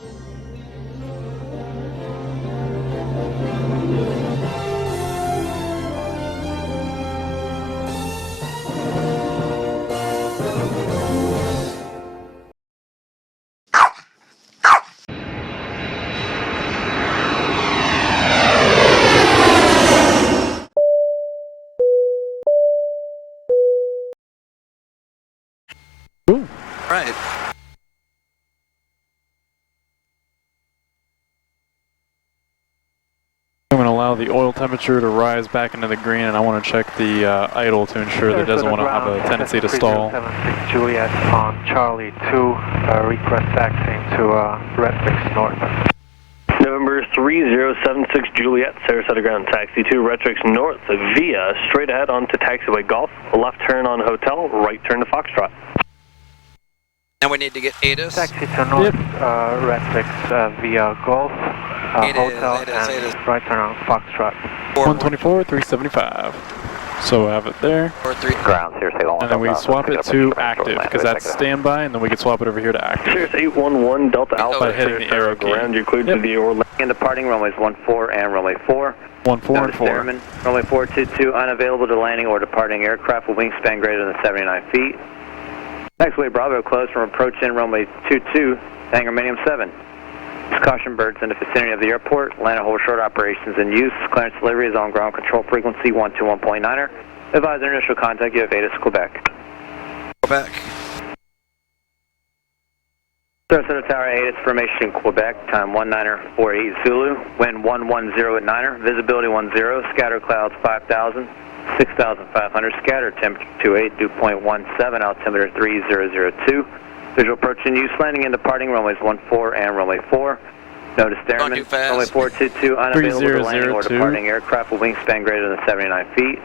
Cool. Right. I'm going to allow the oil temperature to rise back into the green, and I want to check the idle to ensure that it doesn't want to have a tendency to stall. 76 Juliet on Charlie 2, request taxiing to Redfix North. November 3076 Juliet, Sarasota ground, taxi to Redfix North via straight ahead onto taxiway Golf, left turn on Hotel, right turn to Foxtrot. And we need to get ATIS. Taxi to North, Redfix via Golf, Hotel, and right turn on Foxtrot. 124, 375. So I have it there. Ground, seriously, and then we swap it to active, because that's standby, and then we can swap it over here to active. Cirrus 811 Delta Alpha, by hitting the arrow key. Ground, you're cleared to the Orlando. And departing runways 14 and runway 4. 14 and 4. Airman, runway 422, unavailable to landing or departing aircraft with wingspan greater than 79 feet. Taxiway Bravo closed from approach in runway 22, hangar minimum 7. Caution birds in the vicinity of the airport. Land and hold short operations in use. Clearance delivery is on ground control frequency 121.9er. Advise initial contact. You have ATIS Quebec. Quebec. Sarasota Tower ATIS formation Quebec. Time 1948 Zulu. Wind 110 at 9er. Visibility 10. Scatter clouds 5,000. 6,500 scatter. Temperature 28. Dew point 17. Altimeter 3002. Visual approach in use, landing and departing runways 14 and runway 4. Notice airman, runway 422, unavailable to landing or departing aircraft with wingspan greater than 79 feet.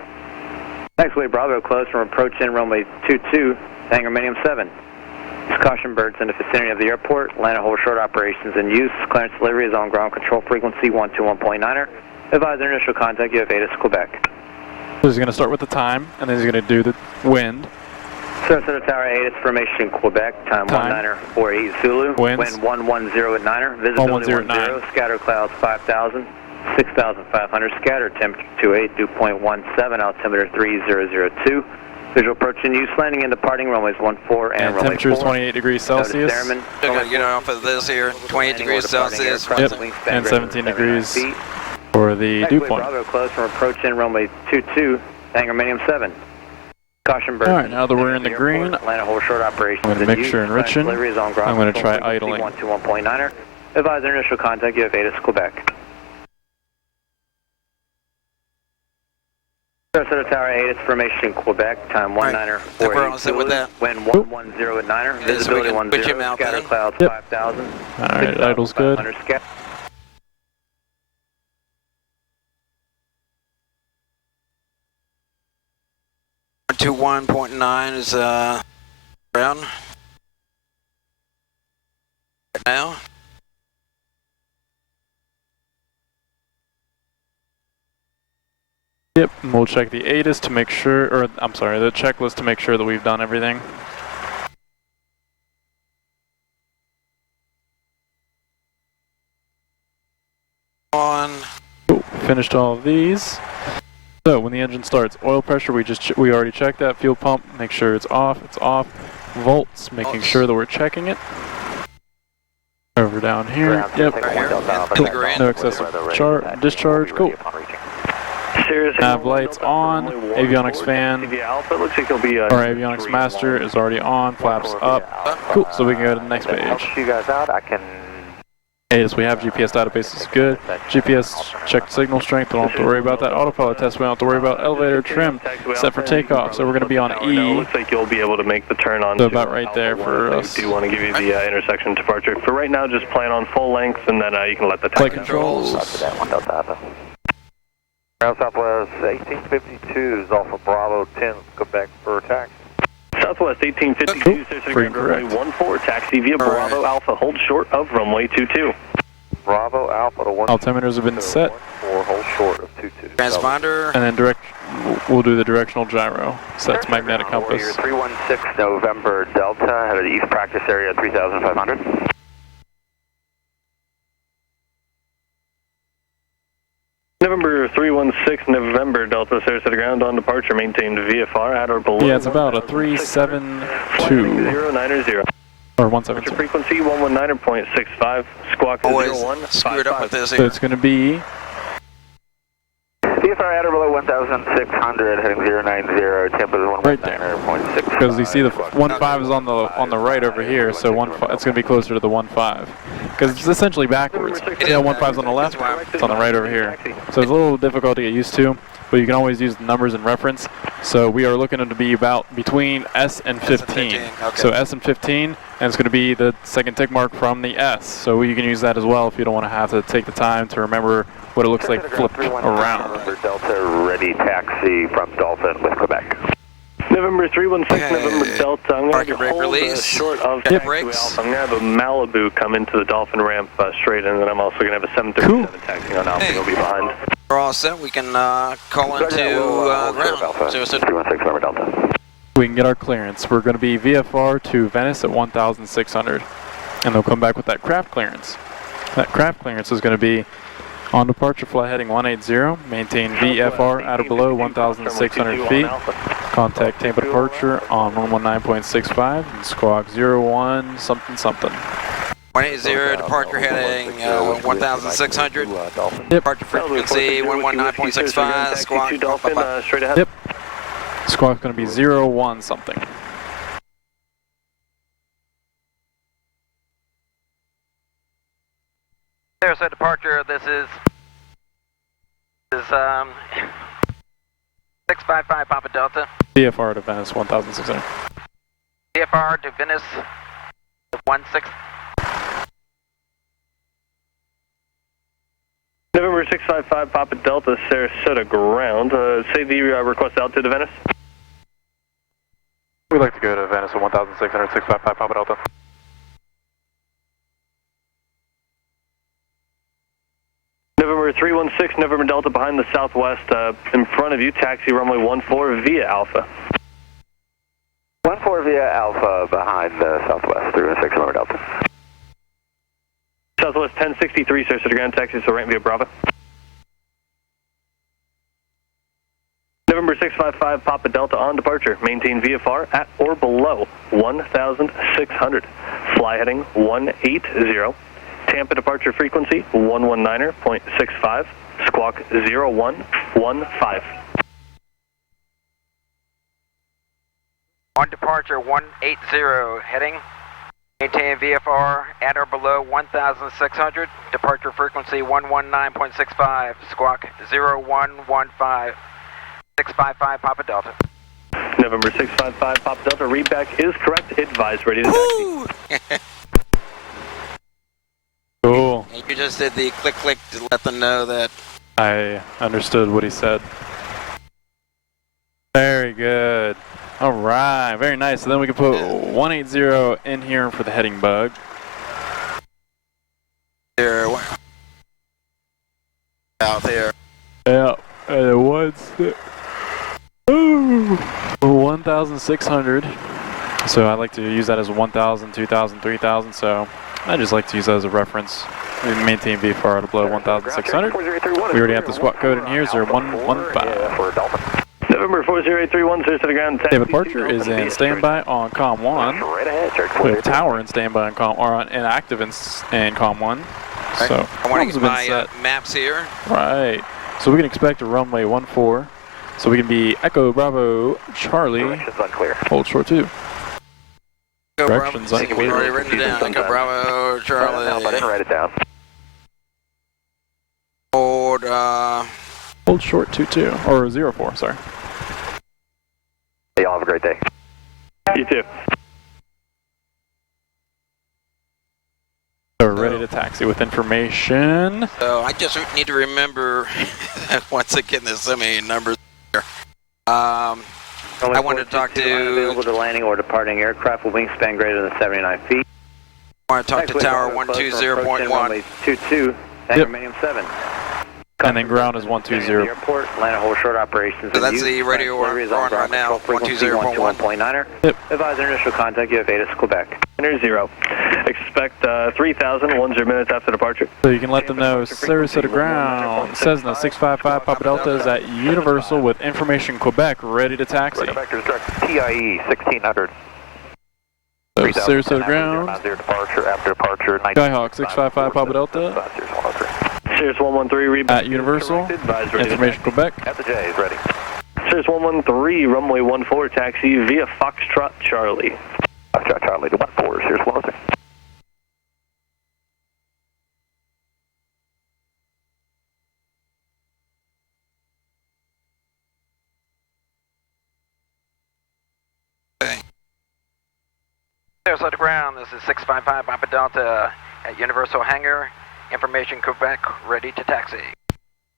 Taxiway Bravo closed from approach in runway 22, hangar minimum 7. Caution birds in the vicinity of the airport. Land and hold short operations in use. Clearance delivery is on ground control frequency 121.9er. Advise initial contact. You have ATIS Quebec. So he's going to start with the time, and then he's going to do the wind. Sarasota Tower ATIS formation Quebec, time 1948 Zulu. Winds. Wind 110 at 9er. Visibility 10. Scatter clouds 5,000. 6,500 scatter. Temperature 28. Dew point 17. Altimeter 3002. Visual approach in use. Landing and departing runways 14 and runway 4. Temperature is 28 degrees Celsius. We're going to get off of this here. 28 degrees Celsius. Yep. And 17 degrees for the dew point. Bravo closed from approach in runway 22. Hangar minimum 7. Caution birds. All right, now that we're in the green, I'm going to mixture enriching. I'm going to try idling. 121.9er. Advise initial contact. You have ATIS Quebec. Sarasota Tower ATIS formation Quebec. Time 1948. Wind 110 at 9er. Visibility 10. Scatter clouds 5,000. All right, idle's good. 121.9 is ground right now. Yep, and we'll check the ATIS to make sure, or I'm sorry, the checklist to make sure that we've done everything. Cool. Finished all of these. So when the engine starts, oil pressure, we already checked that. Fuel pump, make sure it's off. It's off. Volts, making sure that we're checking it. Over down here. Yep. Cool. No excessive discharge. Cool. Nav lights on. Avionics fan. Our avionics master is already on. Flaps up. Cool. So we can go to the next page. You guys out. I can. Yes, we have GPS database is good. GPS checked signal strength, we don't have to worry about that. Autopilot test, we don't have to worry about elevator trim, set for takeoff. So we're going to be on E. Looks like you'll be able to make the turn on. So about right there for us. I do want to give you the intersection departure. For right now, just plan on full length, and then you can let the flight controls. Ground Southwest 1852 is off of Bravo 10, Quebec for taxi. Southwest 1852, runway 14, taxi via Bravo Alpha, hold short of runway 22. Bravo Alpha to 1. Altimeters have been set. 4, hold short of 22. Transponder. And then we'll do the directional gyro. So that's magnetic compass. 316 November Delta, out of the East Practice Area 3500. November 316, November Delta, Sarasota ground on departure, maintained VFR at or below. Yeah, it's about a 372. 090. Or 172. Frequency 119.65, squawk Always 0155. screwed up with this So here. it's going to be VFR at or below 1,600, heading 090, temp is right there. 119.6. Because you see the 1.5 is on the right over here, so it's going to be closer to the 1.5. Because it's essentially backwards. Yeah, 1.5 is on the left, it's on the right over here. So it's a little difficult to get used to, but you can always use the numbers in reference. So we are looking to be about between S and 15. Okay. So S and 15, and it's going to be the second tick mark from the S. So you can use that as well if you don't want to have to take the time to remember what it looks like flipped around. November Delta, ready taxi from Dolphin with Quebec. November 316, Okay. November Delta. I'm going Parking to brake hold release. short of Yep. taxi Brakes. Alpha. I'm going to have a Malibu come into the Dolphin ramp straight in, and then I'm also going to have a 737 taxiing on Alpha. Hey. He'll be behind. We're all set. We can call into ground. Sarasota. 316, November Delta. We can get our clearance. We're going to be VFR to Venice at 1,600. And they'll come back with that craft clearance. That craft clearance is going to be on departure flight heading 180, maintain VFR at or below 1,600 feet. Contact Tampa departure on 119.65 and squawk 01 something something. 180, departure heading 1,600. Departure frequency 119.65, squawk Dolphin, straight ahead. Yep. Squawk's going to be 01 something. Sarasota departure, this is 655 Papa Delta. VFR to Venice 1,600. VFR to Venice 16. November 655, Papa Delta, Sarasota ground. Say the request out to Venice. We'd like to go to Venice at 1,600, 655 Papa Delta. November 316, November Delta behind the southwest, in front of you, taxi runway 14 via Alpha. 14 via Alpha behind the southwest, 316, November Delta. Southwest 1063, Sarasota ground, taxi, so right via Bravo. November 655, Papa Delta on departure. Maintain VFR at or below 1,600. Fly heading 180. Tampa departure frequency 119.65. Squawk 0115. On departure 180, heading. Maintain VFR at or below 1,600. Departure frequency 119.65. Squawk 0115. 655 Papa Delta. November 655, Papa Delta. Readback is correct. Advise ready to taxi. Cool. You just did the click click to let them know that. I understood what he said. Very good. All right, very nice. So then we can put 180 in here for the heading bug. There, out there. Yeah, what's the... Ooh, 1,600. So I like to use that as 1,000, 2,000, 3,000. So I just like to use that as a reference. We maintain VFR at below 1,600. We already have the squawk code in here, 0115. November 40831, Sarasota ground, taxi. David Departure is in standby on COM 1. We have Tower in standby on COM, or inactive in COM 1. So I want comms to have get been my set. maps here. Right. So we can expect a runway 14. So we can be Echo Bravo Charlie. Hold short 2. Go Directions Bravo. I think we've already written it down. Echo Bravo Charlie. I didn't write it down. Hold Hold short 22 or 04. Sorry. Y'all have a great day. You too. So we're ready to taxi with information. So I just need to remember, once again, there's so many numbers here. I wanted to talk to... Available to landing or departing aircraft with wingspan greater than 79 feet. I want to talk to Tower 120.1. 22, Yep. Remaining 7. And then ground is 120. Airport, land hold short operations. So that's the radio we're on right now, 120.1. Yep. Advise initial contact, you have Vetus, Quebec. Enter 0. Expect 3,000, 10 minutes after departure. So you can let them know Sarasota ground, Cessna 655 Papa Delta is at Universal with information Quebec ready to taxi. TIE 1600. So Sarasota ground, After departure, Skyhawk 655 Papa Delta Cirrus 113, read at Universal, information Quebec. At the J is ready. Cirrus 113, runway 14, taxi via Foxtrot Charlie. Foxtrot Charlie to 14, Cirrus 103. Sarasota ground, this is 655 Papa Delta at Universal Hangar. Information Quebec, ready to taxi.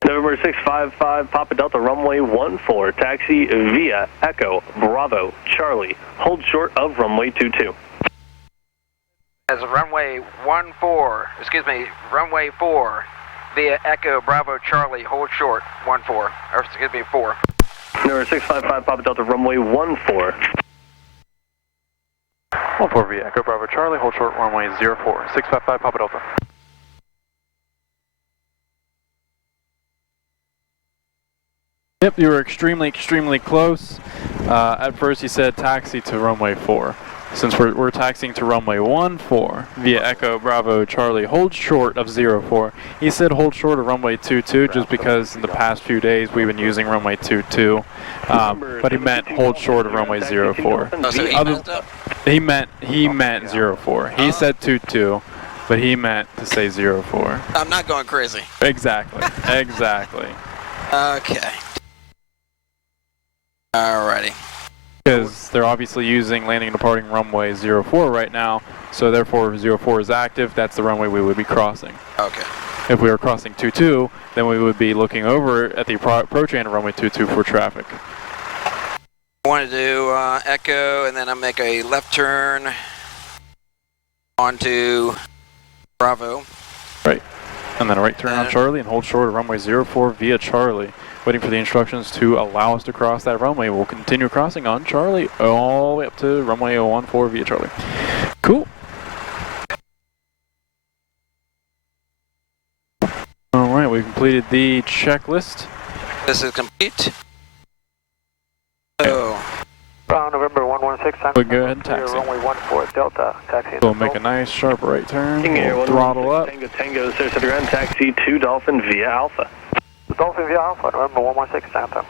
November 655 Papa Delta, runway 14, taxi via Echo Bravo Charlie. Hold short of runway 22. As runway 4 via Echo Bravo Charlie, hold short 4. November 655 Papa Delta, runway 14. 14 via Echo Bravo Charlie, hold short runway 04, 655 Papa Delta. Yep, you were extremely close. At first he said taxi to runway 4. Since we're taxiing to runway 14 via Echo Bravo Charlie, hold short of 04. He said hold short of runway 22 just because in the past few days we've been using runway 22. But he meant hold short of runway 04. Oh, so he messed up? He meant 04. He said 22, but he meant to say 04. I'm not going crazy. Exactly. Okay. Alrighty. Because they're obviously using landing and departing runway 04 right now, so therefore if 04 is active, that's the runway we would be crossing. Okay. If we were crossing 22, then we would be looking over at the approach end of runway 22 for traffic. I want to do Echo, and then I'll make a left turn onto Bravo. Right. And then a right turn on Charlie and hold short of runway 04 via Charlie. Waiting for the instructions to allow us to cross that runway. We'll continue crossing on Charlie all the way up to runway 14 via Charlie. Cool. All right, we've completed the checklist. This is complete. So, November 116. We'll go ahead and taxi. Runway 14 Delta, taxi. We'll make a nice sharp right turn. We'll throttle up. Tango, Sarasota ground, taxi to Dolphin via Alpha. Dolphin via Alpha, November 116, Santa.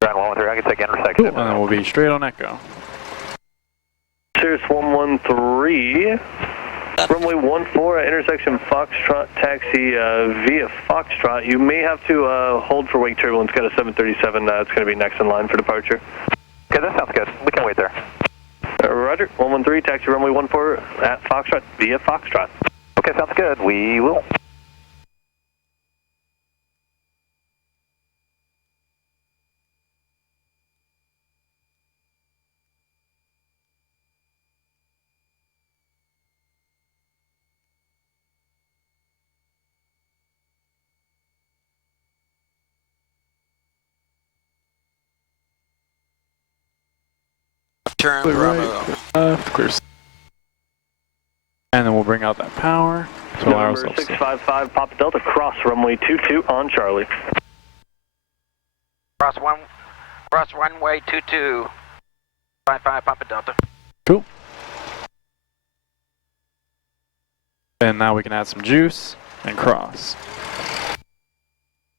Ground 113, I can take intersection. Cool. And then we'll be straight on Echo. Cirrus 113, runway 14 at intersection Foxtrot, taxi via Foxtrot. You may have to hold for wake turbulence. Got a 737. It's going to be next in line for departure. Okay, that sounds good. We can wait there. Roger. 113, taxi runway 14 at Foxtrot via Foxtrot. Okay, sounds good. We will. turn Clear Bravo. right, clear. And then we'll bring out that power. So allow Number ourselves 655 Papa Delta, cross runway 22 on Charlie. Cross runway 22, 55 Papa Delta. Cool. And now we can add some juice and cross.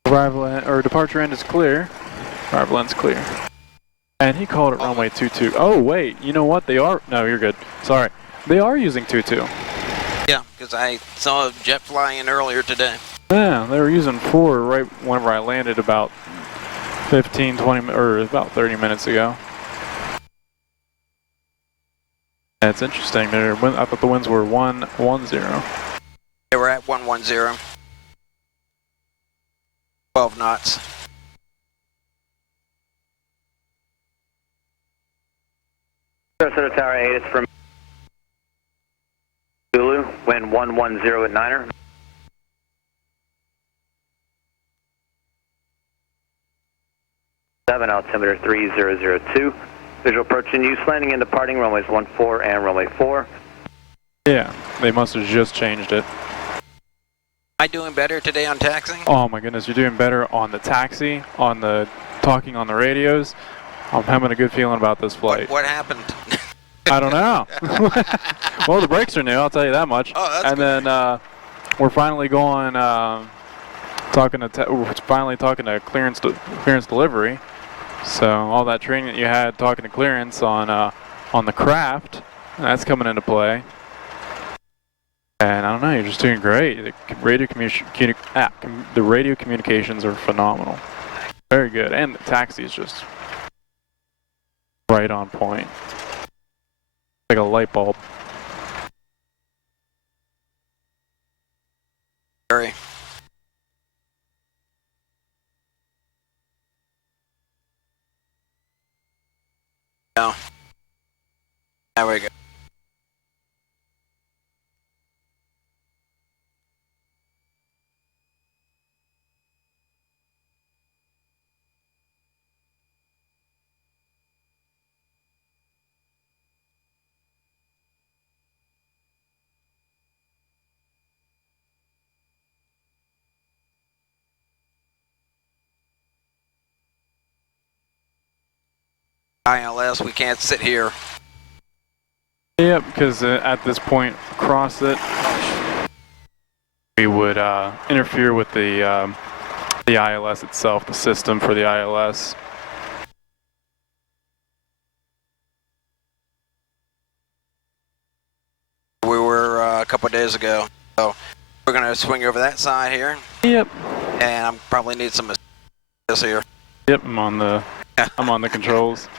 Arrival end, or departure end is clear. Arrival end's clear. And he called it runway 22. Oh wait, you know what? They are. No, you're good. Sorry. They are using 22. Yeah, because I saw a jet fly in earlier today. Yeah, they were using 4 right whenever I landed about 15, 20, or about 30 minutes ago. That's interesting. I thought the winds were 110. They were at 110. 12 knots. Sarasota Tower 8, it's from Zulu, wind 110 at Niner. Altimeter 3002. Visual approach in use, landing and departing runways 14 and runway 4. Yeah, they must have just changed it. Am I doing better today on taxing? Oh my goodness, you're doing better on the taxi, on the talking on the radios. I'm having a good feeling about this flight. What happened? I don't know. Well, the brakes are new, I'll tell you that much. Oh, that's and good. then we're finally going, we're finally talking to clearance delivery. So all that training that you had talking to clearance on the craft, that's coming into play. And I don't know, you're just doing great. The radio communications are phenomenal. Very good. And the taxi is just right on point. Like a light bulb. Sorry. No. There we go. ILS, we can't sit here. Yeah, because at this point across it, we would interfere with the ILS itself, the system for the ILS. We were a couple of days ago, so we're gonna swing over that side here. Yep. And I probably need some assistance here. Yep, I'm on the controls.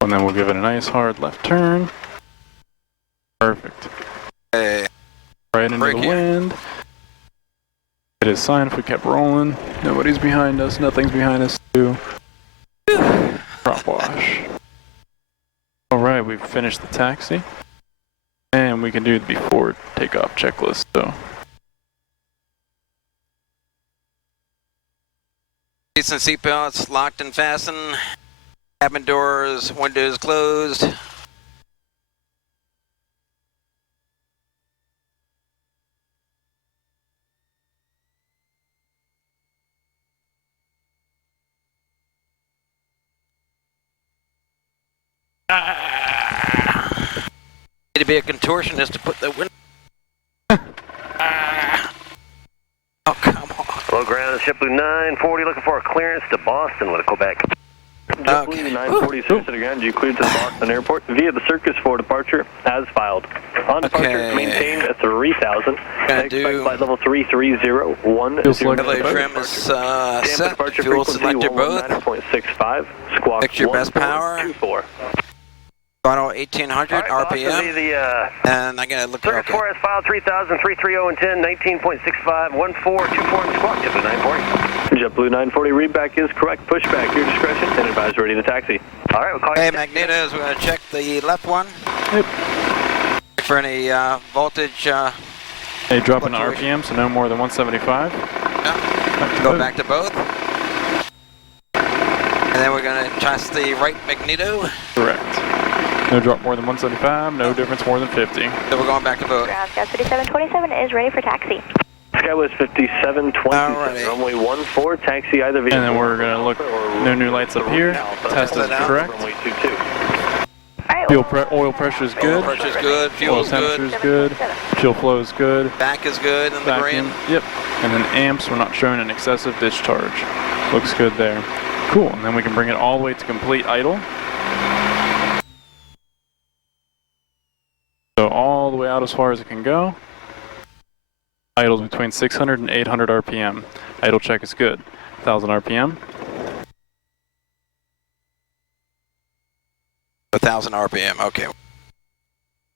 And then we'll give it a nice hard left turn. Perfect. Hey. Right into the wind. It is sign if we kept rolling. Nobody's behind us, nothing's behind us too. Drop wash. Alright, we've finished the taxi. And we can do the before takeoff checklist, so. Seats and seatbelts locked and fastened. Cabin doors, windows closed. Need to be a contortionist to put the window. Oh, come on. Low ground, JetBlue 940, looking for a clearance to Boston with a Quebec. JetBlue 940, Sarasota ground, you cleared to the Boston Airport via the circus for departure as filed. On departure, maintain 3,000. Expect flight level 33010. Belay trim is set. Departure Fuel frequency selector both. 119.65. Squawk Pick your best power. 24. Final 1800 RPM. And I gotta look at Circus 4 has filed 3,000, 330 and 10, 19.65, 1424 and squawk. JetBlue 940. JetBlue 940, readback is correct. Pushback, your discretion, and advise ready to taxi. All right, we'll call you. Hey, Magnetos, we're gonna check the left one. Yep. For any voltage. They drop in RPM, so no more than 175. Yeah. Go back to both. And then we're gonna test the right magneto. Correct. No drop more than 175, no difference more than 50. So we're going back to both. Ground Scout 5727 is ready for taxi. Skywest 5727, runway 14, taxi either via. And then we're going to look, no new lights up here, test is correct. Runway 22. Oil pressure is good. Oil pressure is good, fuel Oil is temperature good. is good. Fuel flow is good. Back is good in the green. Yep. And then amps, we're not showing an excessive discharge. Looks good there. Cool, and then we can bring it all the way to complete idle. So all the way out as far as it can go. Idle's between 600 and 800 RPM. Idle check is good. 1000 RPM. 1000 RPM, okay.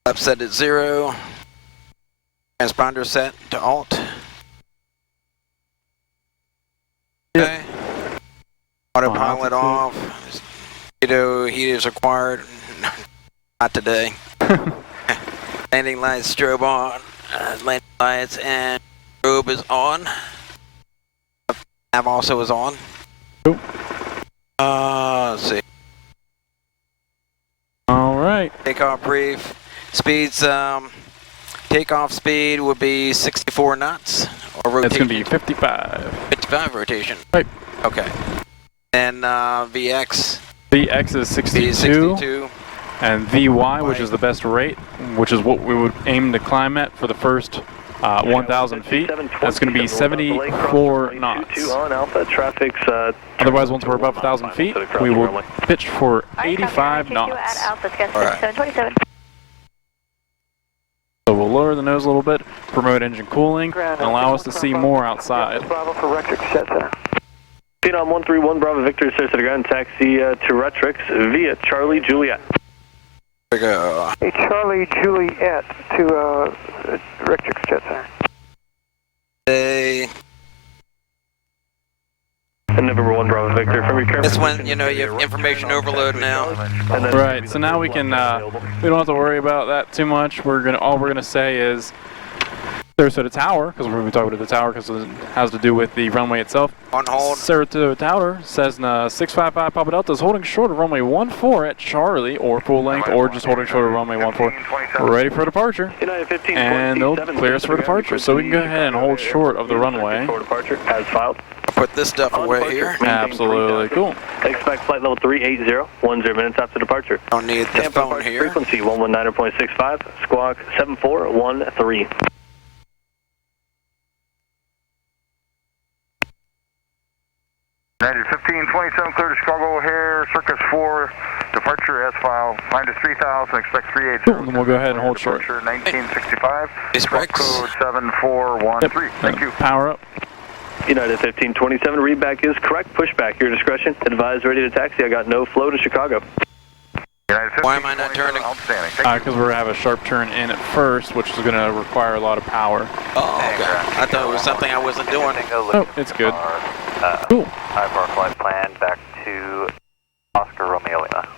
Left set at 0. Transponder set to alt. Okay. Autopilot off. heat is required. Not today. Landing lights, strobe on. Landing lights and strobe is on. Nav also is on. Let's see. All right. Takeoff brief. Speeds, takeoff speed would be 64 knots. Or rotation. It's going to be 55. 55 rotation. Right. Okay. And VX. VX is 62. 62. And VY, which is the best rate, which is what we would aim to climb at for the first 1,000 feet. That's going to be 74 knots. On Alpha, traffic's, Otherwise, once we're above 1,000 feet, we will pitch for 85 knots. At Alpha, Alright. 727. So we'll lower the nose a little bit, promote engine cooling, and allow us to see more outside. Bravo for Rectrix Jet Center. Phenom 131 Bravo Victor, Sarasota ground, taxi to Retrix via Charlie Juliet. There we go. Hey, Charlie Juliet to Rectrix Jet Center. Hey. And November 1 Bravo Victor from your current This one, you have information overload now. Right, so now we can, we don't have to worry about that too much. All we're gonna say is Sarasota Tower, because we're going to be talking to the tower because it has to do with the runway itself. On hold. Sarasota Tower, Cessna 655 Papa Delta is holding short of runway 14 at Charlie, or full length, or just holding short of runway 14. We're ready for departure, and they'll clear us for departure, so we can go ahead and hold short of the runway. Departure as filed. Put this stuff away here. Absolutely, cool. Expect flight level 380, 10 minutes after departure. Don't need the phone here. Frequency 119.65, squawk 7413. United 1527, clear to Chicago O'Hare, Circus 4, departure as filed, find us 3000, expect 380. Cool, and we'll go ahead and hold short. Departure 1965, Squawk code 7413, Yep. thank you. Power up. United 1527, readback is correct, pushback, your discretion. Advise ready to taxi, I got no flow to Chicago. United Why am I not 1527, turning? outstanding, thank you. Because we're going to have a sharp turn in at first, which is going to require a lot of power. Oh, okay. I thought it was something I wasn't doing. Oh, it's good. Cool. I have our flight plan back to Oscar Romeo Lima.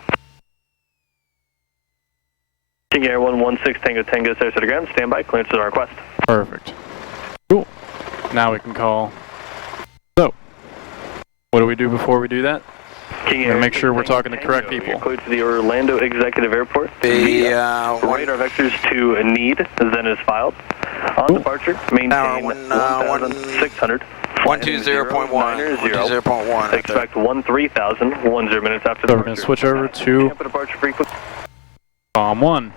King Air 116 Tango Tango, Sarasota ground, standby, clearance is our request. Perfect. Cool. Now we can call. So, what do we do before we do that? King We're Air gonna make sure we're talking to Tango, correct people. you're clear to the Orlando Executive Airport. The Radar vectors to need, then is filed. On Cool. departure, maintain 1,600. 120.1. 120.1. Expect 13,000, 10 minutes after So departure. we're going to switch over to Tampa departure frequency. COM 1.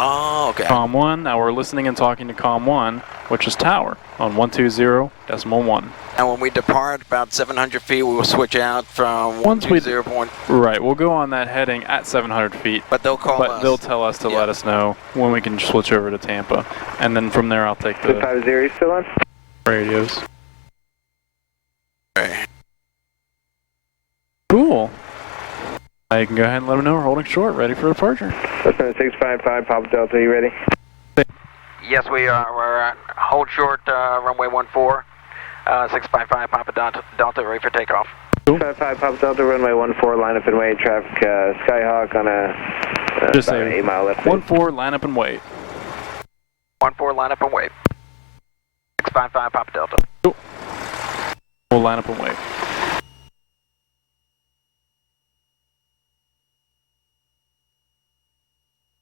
Oh, okay. COM 1, now we're listening and talking to COM 1, which is tower on 120.1. And when we depart about 700 feet, we will switch out from Once we 120. Right, we'll go on that heading at 700 feet. But they'll call But us. they'll tell us to let us know when we can switch over to Tampa. And then from there, I'll take the 50 still on? radios. Right. Cool. Now you can go ahead and let them know we're holding short, ready for departure. Cessna 655 Papa Delta, you ready? Yes, we are. We're at hold short, runway 14, 655 Papa Delta, ready for takeoff. 655 Papa Delta, runway 14, line up and wait, traffic Skyhawk on a Just about say an 8 mile left. 1-4, line up and wait. 14, line up and wait. 655 Papa Delta. We'll line up and wait.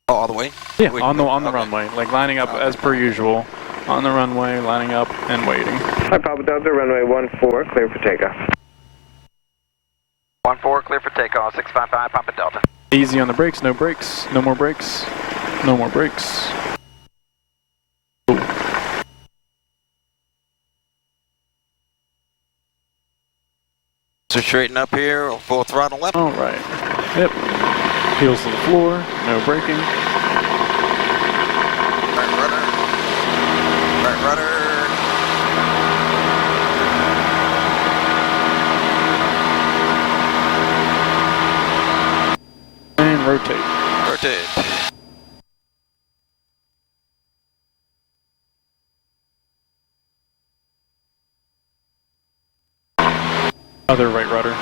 Oh, all the way? Yeah, We- on the okay. runway, like lining up as per usual. On the runway, lining up and waiting. Hi Papa Delta, runway 14, clear for takeoff. 14, clear for takeoff. 655 Papa Delta. Easy on the brakes, no brakes, no more brakes, no more brakes. Cool. So straighten up here, full throttle left. All right. Yep. Heels to the floor, no braking. Right rudder. Right rudder. And rotate. Rotate. Other right rudder.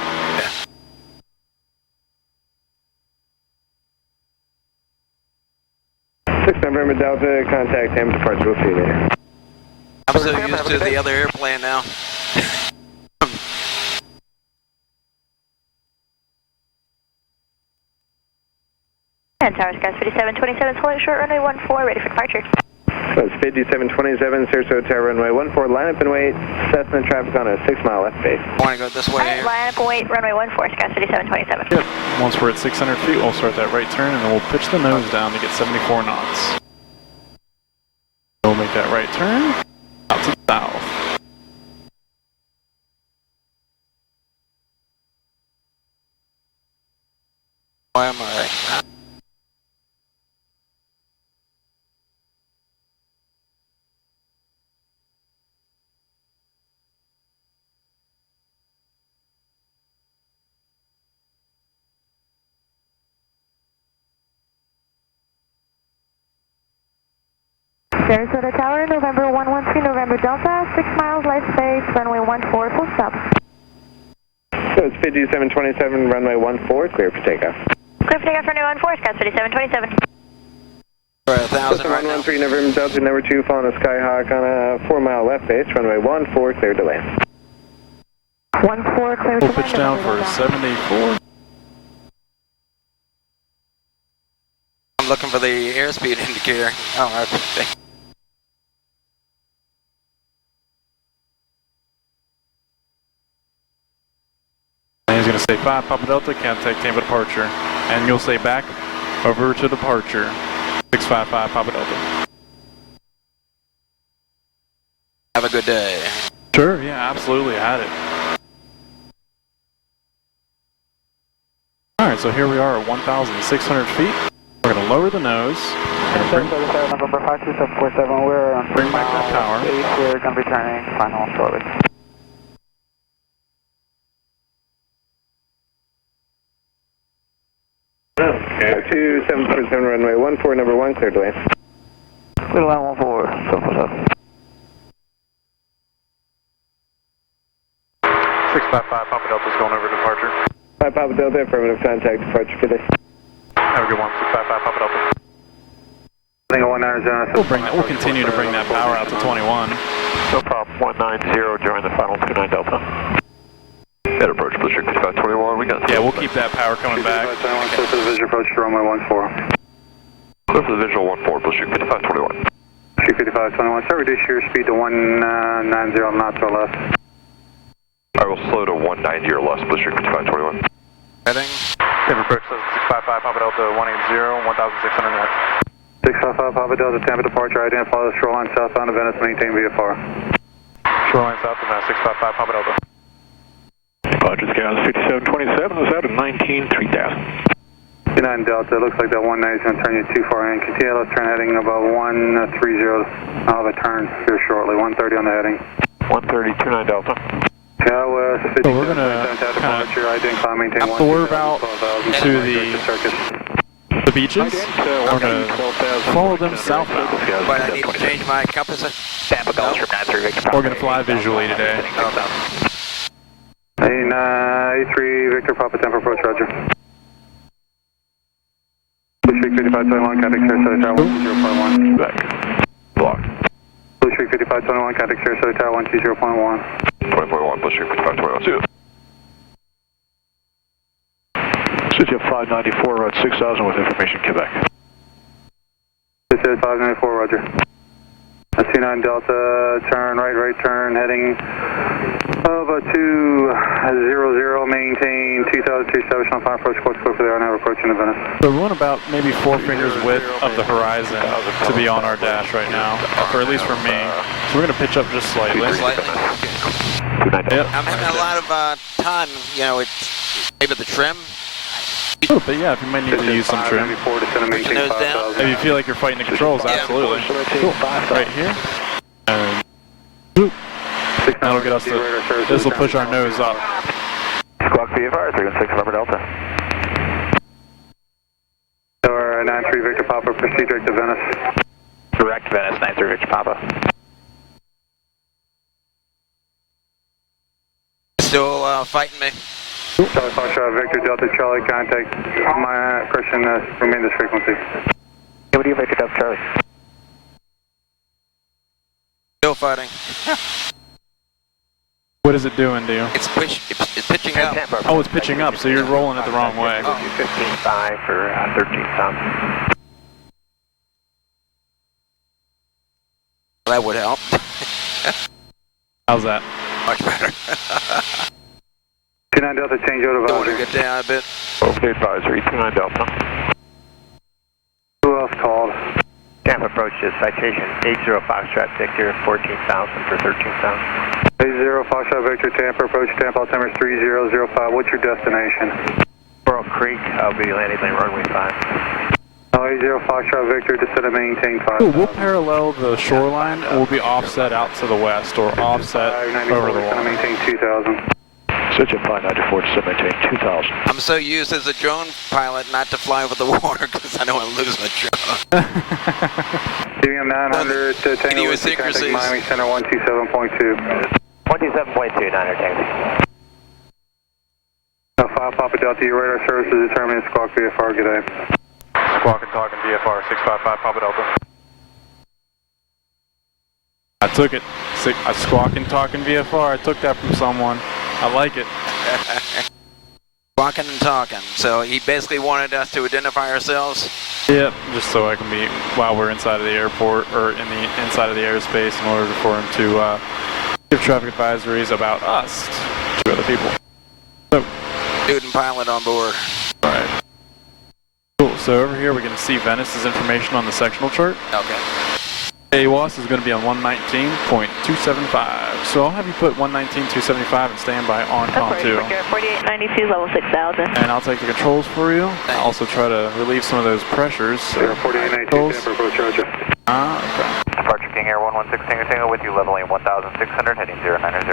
6 November Delta, contact Tampa departure. We'll see you later. I'm so used to the other airplane now. And Tower Skies 5727, hold short runway 14, ready for departure. So it's 5727, Sarasota Tower runway 14, line up and wait, Cessna traffic on a 6-mile left base. I want to go this way Alright, here. line up and wait, runway 14, Skies 5727. Yep. Once we're at 600 feet, we'll start that right turn and then we'll pitch the nose down to get 74 knots. We'll make that right turn out to the south. Why am I? Sarasota Tower, November 113, November Delta, 6 miles left space, runway 14, full stop. So it's 5727, runway 14, clear for takeoff. Clear for takeoff, runway 14, Skies 5727. We're at 1,000 right now. 113 November Delta, number 2, following a Skyhawk on a 4-mile left base, runway 14, clear to land. 14, clear to We'll pitch down for 74. I'm looking for the airspeed indicator. Oh, that's And he's going to say 5 Papa Delta, contact Tampa departure. And you'll say back over to departure. 655 Papa Delta. have a good day. Sure, yeah, absolutely, I had it. Alright, so here we are at 1,600 feet. We're going to lower the nose. Bring November 52747, we're on back that power. We're going to be turning final shortly. Okay. 2747 runway 14, number 1, clear to land. Clear line 14, so what's up? 655 Papa Delta's going over to departure. 5 Papa Delta, affirmative, contact departure for this. Have a good one, 655 Papa Delta. We'll continue to bring that power out to 21. No problem, 190, join the final 29 Delta. Head approach, Blizzard 5521, we got... Yeah, we'll keep that power coming back. Clear for the visual approach to runway 14. Clear for the visual 14, Blizzard 5521. 5521, sir, reduce your speed to 190 knots or less. I will slow to 190 or less, Blizzard 5521. Heading. Tampa approach, 655 Papa Delta, 180, 1,600 knots. 655 Papa Delta, Tampa departure, identify the shoreline southbound of Venice, maintain VFR. Shoreline south of 655 Papa Delta. Departure Scales 5727 is out at 19,3000. 29 Delta, looks like that 190 is going to turn you too far in. Continue left turn heading about 130. I'll have a turn here shortly, 130 on the heading. 130, 29 Delta. Southwest, So we're going to kind of absorb out to the beaches. We're going to follow them southbound. But I need to change my compass. Tampa Gulf from 93 Victor. We're going to fly visually today. A3 Victor Papa Tempo approach, roger. Blue Streak 5521, contact Sarasota Tower 120.1. Back. Blocked. Blue Streak 5521, contact Sarasota Tower 120.1. 20.1, Blue Streak 5521. City of 594, route 6000 with information, Quebec. This is 594, roger. 29 Delta, turn right turn, heading over 200, maintain 2003 establishment on 5 approach, close for the now approaching the Venice. So we want about maybe 4 fingers width of the horizon to be on our dash right now, or at least for me. So we're going to pitch up just slightly. Yep. I'm having a lot of time, you know, it's maybe the trim. A little bit, yeah, if you might need to use some trim. Push the nose down. If you feel like you're fighting the controls, absolutely. Cool. Right here. And boop. That'll get us to, this will push our nose up. Squawk VFR, 316 November Delta. Or 93 Victor Papa, proceed direct to Venice. Direct Venice, 93 Victor Papa. Still fighting me. Charlie Foxtrot, Victor Delta Charlie, contact my Christian, remain this frequency. Can What do you make it up, Charlie? Still fighting. What is it doing to you? It's pitching up. Oh, it's pitching up, so you're rolling it the wrong way. 15.5 for 13,000. That would help. How's that? Much better. 29 Delta, change out of Don't want to get down a bit. Okay, advisory, 29 Delta. Who else called? Tampa approach is citation 80 Foxtrot Victor, 14,000 for 13,000. 80 Foxtrot Victor, Tampa approach, Tampa altimeter 3005. What's your destination? Coral Creek, I'll be landing lane runway 5. 80 Foxtrot Victor, descend and maintain 5. Cool, we'll parallel the shoreline and we'll be offset out to the west or offset over the descend and wall. maintain 2,000. Switch at 594, descend maintain 2,000. I'm so used as a drone pilot not to fly over the water because I don't want to lose my drone. CVM 900 to Tango, idiosyncrasies. Miami Center 127.2. 27.2, 9er taxi. 5 Papa Delta, your radar service is determining squawk VFR, good day. Squawk and talking VFR, 655 Papa Delta. I took it. I squawking, talking VFR. I took that from someone. I like it. Walking and talking. So he basically wanted us to identify ourselves. Yep, just so I can be, while we're inside of the airport, or in the inside of the airspace, in order for him to give traffic advisories about us to other people. So, Student pilot on board. alright. Cool, so over here we're going to see Venice's information on the sectional chart. Okay. AWAS is going to be on 119.275. So I'll have you put 119.275 and stand by on COM 2. 4892, level 6,000. And I'll take the controls for you. I'll also try to relieve some of those pressures. So 4892, Tampa approach, Roger. Okay. Departure King Air 116 Tango with you, leveling 1,600, heading 090.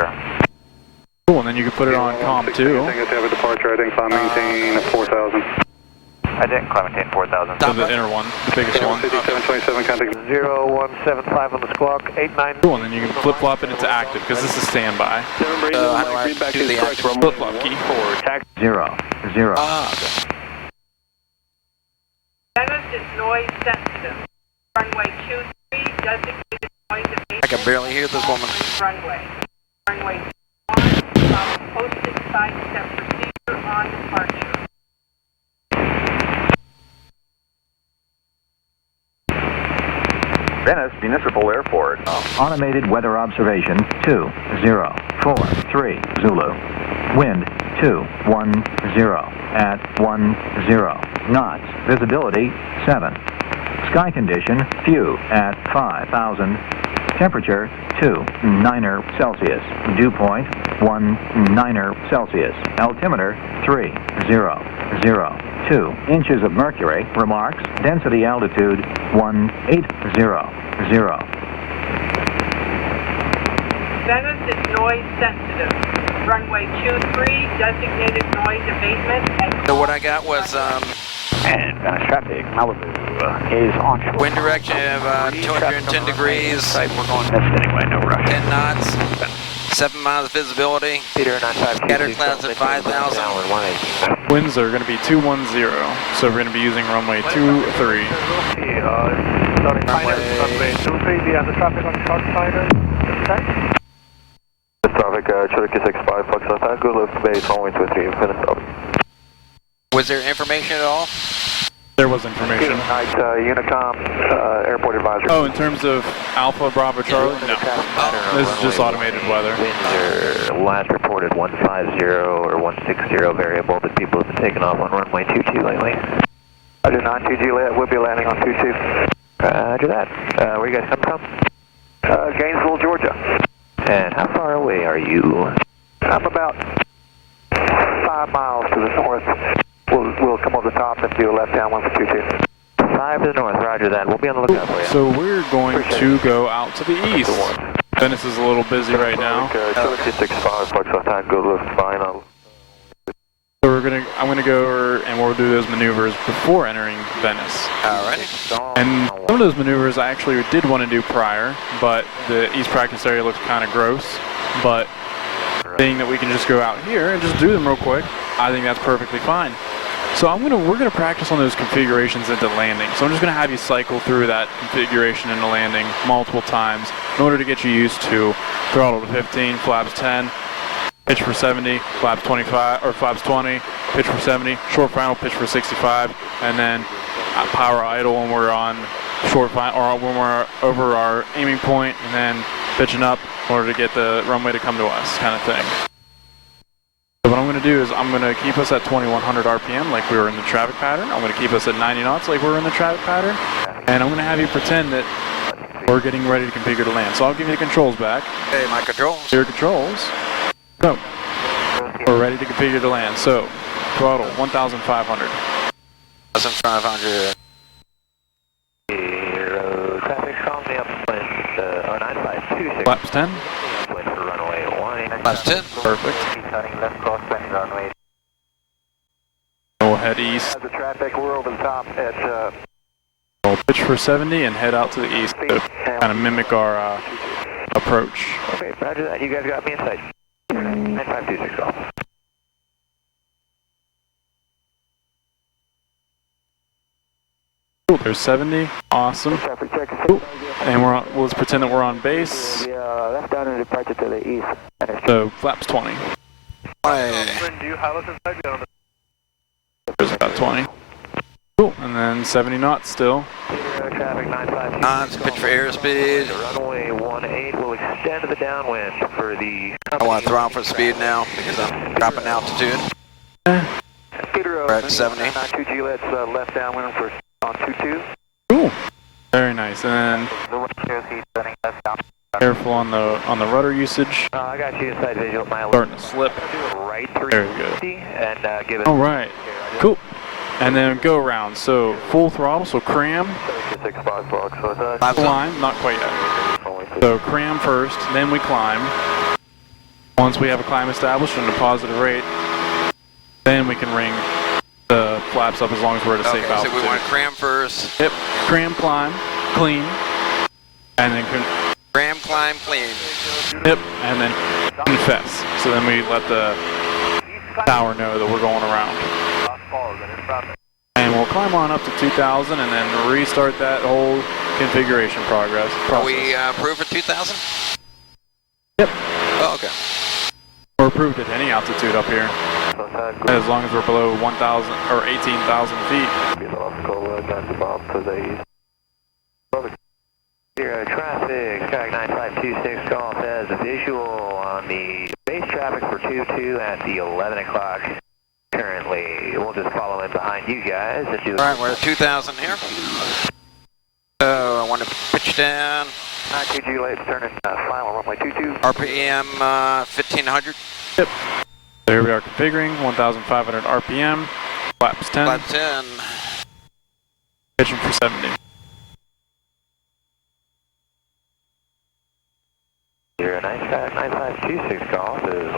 Cool, and then you can put it on COM 2. Tango Tampa departure, heading climb maintain 4,000. I didn't climb maintain 4,000. So the inner one, the biggest one. 5727, contact 0175 on the squawk, 89. Cool, and then you can flip-flop it into active, because this is standby. How do I do the active? Flip-flop key. 0, 0. Ah, okay. Venice is noise sensitive. Runway 23, designated noise abatement. I can barely hear this woman. Runway. Runway 1, follow posted sidestep procedure on departure. Venice Municipal Airport. Automated weather observation 2043 Zulu. Wind 210 at 10 knots. Visibility 7. Sky condition few at 5,000. Temperature 29 Celsius. Dew point 19 Celsius. Altimeter 3,002 inches of mercury. Remarks. Density altitude 1800. Venice is noise sensitive. Runway 23, designated noise abatement. And So what I got was And traffic, Malibu is onshore. wind direction of 210 degrees, Right, we're going this anyway, no rush. 10 knots, 7 miles visibility, Peter 95. scatter clouds at 5,000. Winds are going to be 210, so we're going to be using runway 23. Runway 23, be on the traffic on the short side. Traffic, Cherokee 65, Foxtrot Tango, lift base, runway 23, Venice. Was there information at all? There was information. Unicom, airport advisory. Oh, in terms of Alpha Bravo Charlie? No. This is just automated weather. Winds are last reported 150 or 160 variable, but people have been taking off on runway 22 lately. Roger, 92G, we'll be landing on 22. Roger that. Where you guys come from? Gainesville, Georgia. And how far away are you? I'm about 5 miles to the north. We'll come over the top and do a left down one for 22. 5 to the north, roger that. We'll be on the lookout for you. So we're going to go out to the east. Venice is a little busy right now. Cherokee 65, Foxtrot Tango, lift fine. So I'm gonna go over and we'll do those maneuvers before entering Venice. Alrighty. And some of those maneuvers I actually did want to do prior, but the east practice area looks kind of gross. But being that we can just go out here and just do them real quick, I think that's perfectly fine. So we're gonna practice on those configurations into landing. So I'm just gonna have you cycle through that configuration into landing multiple times in order to get you used to throttle to 15, flaps 10, pitch for 70, flaps 25 or flaps 20, pitch for 70, short final, pitch for 65, and then power idle when we're on short final or when we're over our aiming point, and then pitching up in order to get the runway to come to us, kind of thing. So what I'm going to do is I'm going to keep us at 2100 RPM like we were in the traffic pattern. I'm going to keep us at 90 knots like we were in the traffic pattern. And I'm going to have you pretend that we're getting ready to configure to land. So I'll give you the controls back. Hey, my controls. Your controls. So, we're ready to configure to land. So, throttle 1,500. 1,500. Traffic, call me up, wind 9526. Flaps 10. Wind for runway 1. Flaps 10. Perfect. Turning left crosswind runway. We'll head east. The traffic, we're over the top at... We'll pitch for 70 and head out to the east to kind of mimic our approach. Okay, roger that. You guys got me in sight. 9526 call. Cool, there's 70. Awesome. Cool. And let's pretend that we're on base. Left down and departure to the east. So, flaps 20. There's about 20. Cool, and then 70 knots still. Traffic 952. Knots, pitch for airspeed. Runway 18 will extend to the downwind for the... I want to throttle for speed now because I'm dropping altitude. We're at 70. 92G, let's left downwind for on 22. Cool. Very nice. And then careful on the rudder usage. I got you inside visual. Starting to slip. Right there we go. And give it. All right. Cool. And then go around. So full throttle. So cram. Climb. Not quite yet. So cram first. Then we climb. Once we have a climb established and a positive rate, then we can ring the flaps up as long as we're at a safe altitude. So we want to cram first. Yep. Cram, climb, clean, and then cram, climb, clean. Yep. And then confess. So then we let the tower know that we're going around. And we'll climb on up to 2,000 and then restart that whole configuration process. Are we approved for 2,000? Yep. Oh, okay. We're approved at any altitude up here, as long as we're below 1,000 or 18,000 feet. Traffic, Skytrack 9526 call says visual on the base traffic for 22 at the 11 o'clock. Currently, we'll just follow in behind you guys. All right, we're at 2,000 here. So I want to pitch down. 92G, let's turn it final runway 22. RPM 1,500. Yep. There we are configuring 1,500 RPM. Flaps 10. Flaps 10. Pitching for 70. Your 9526 call is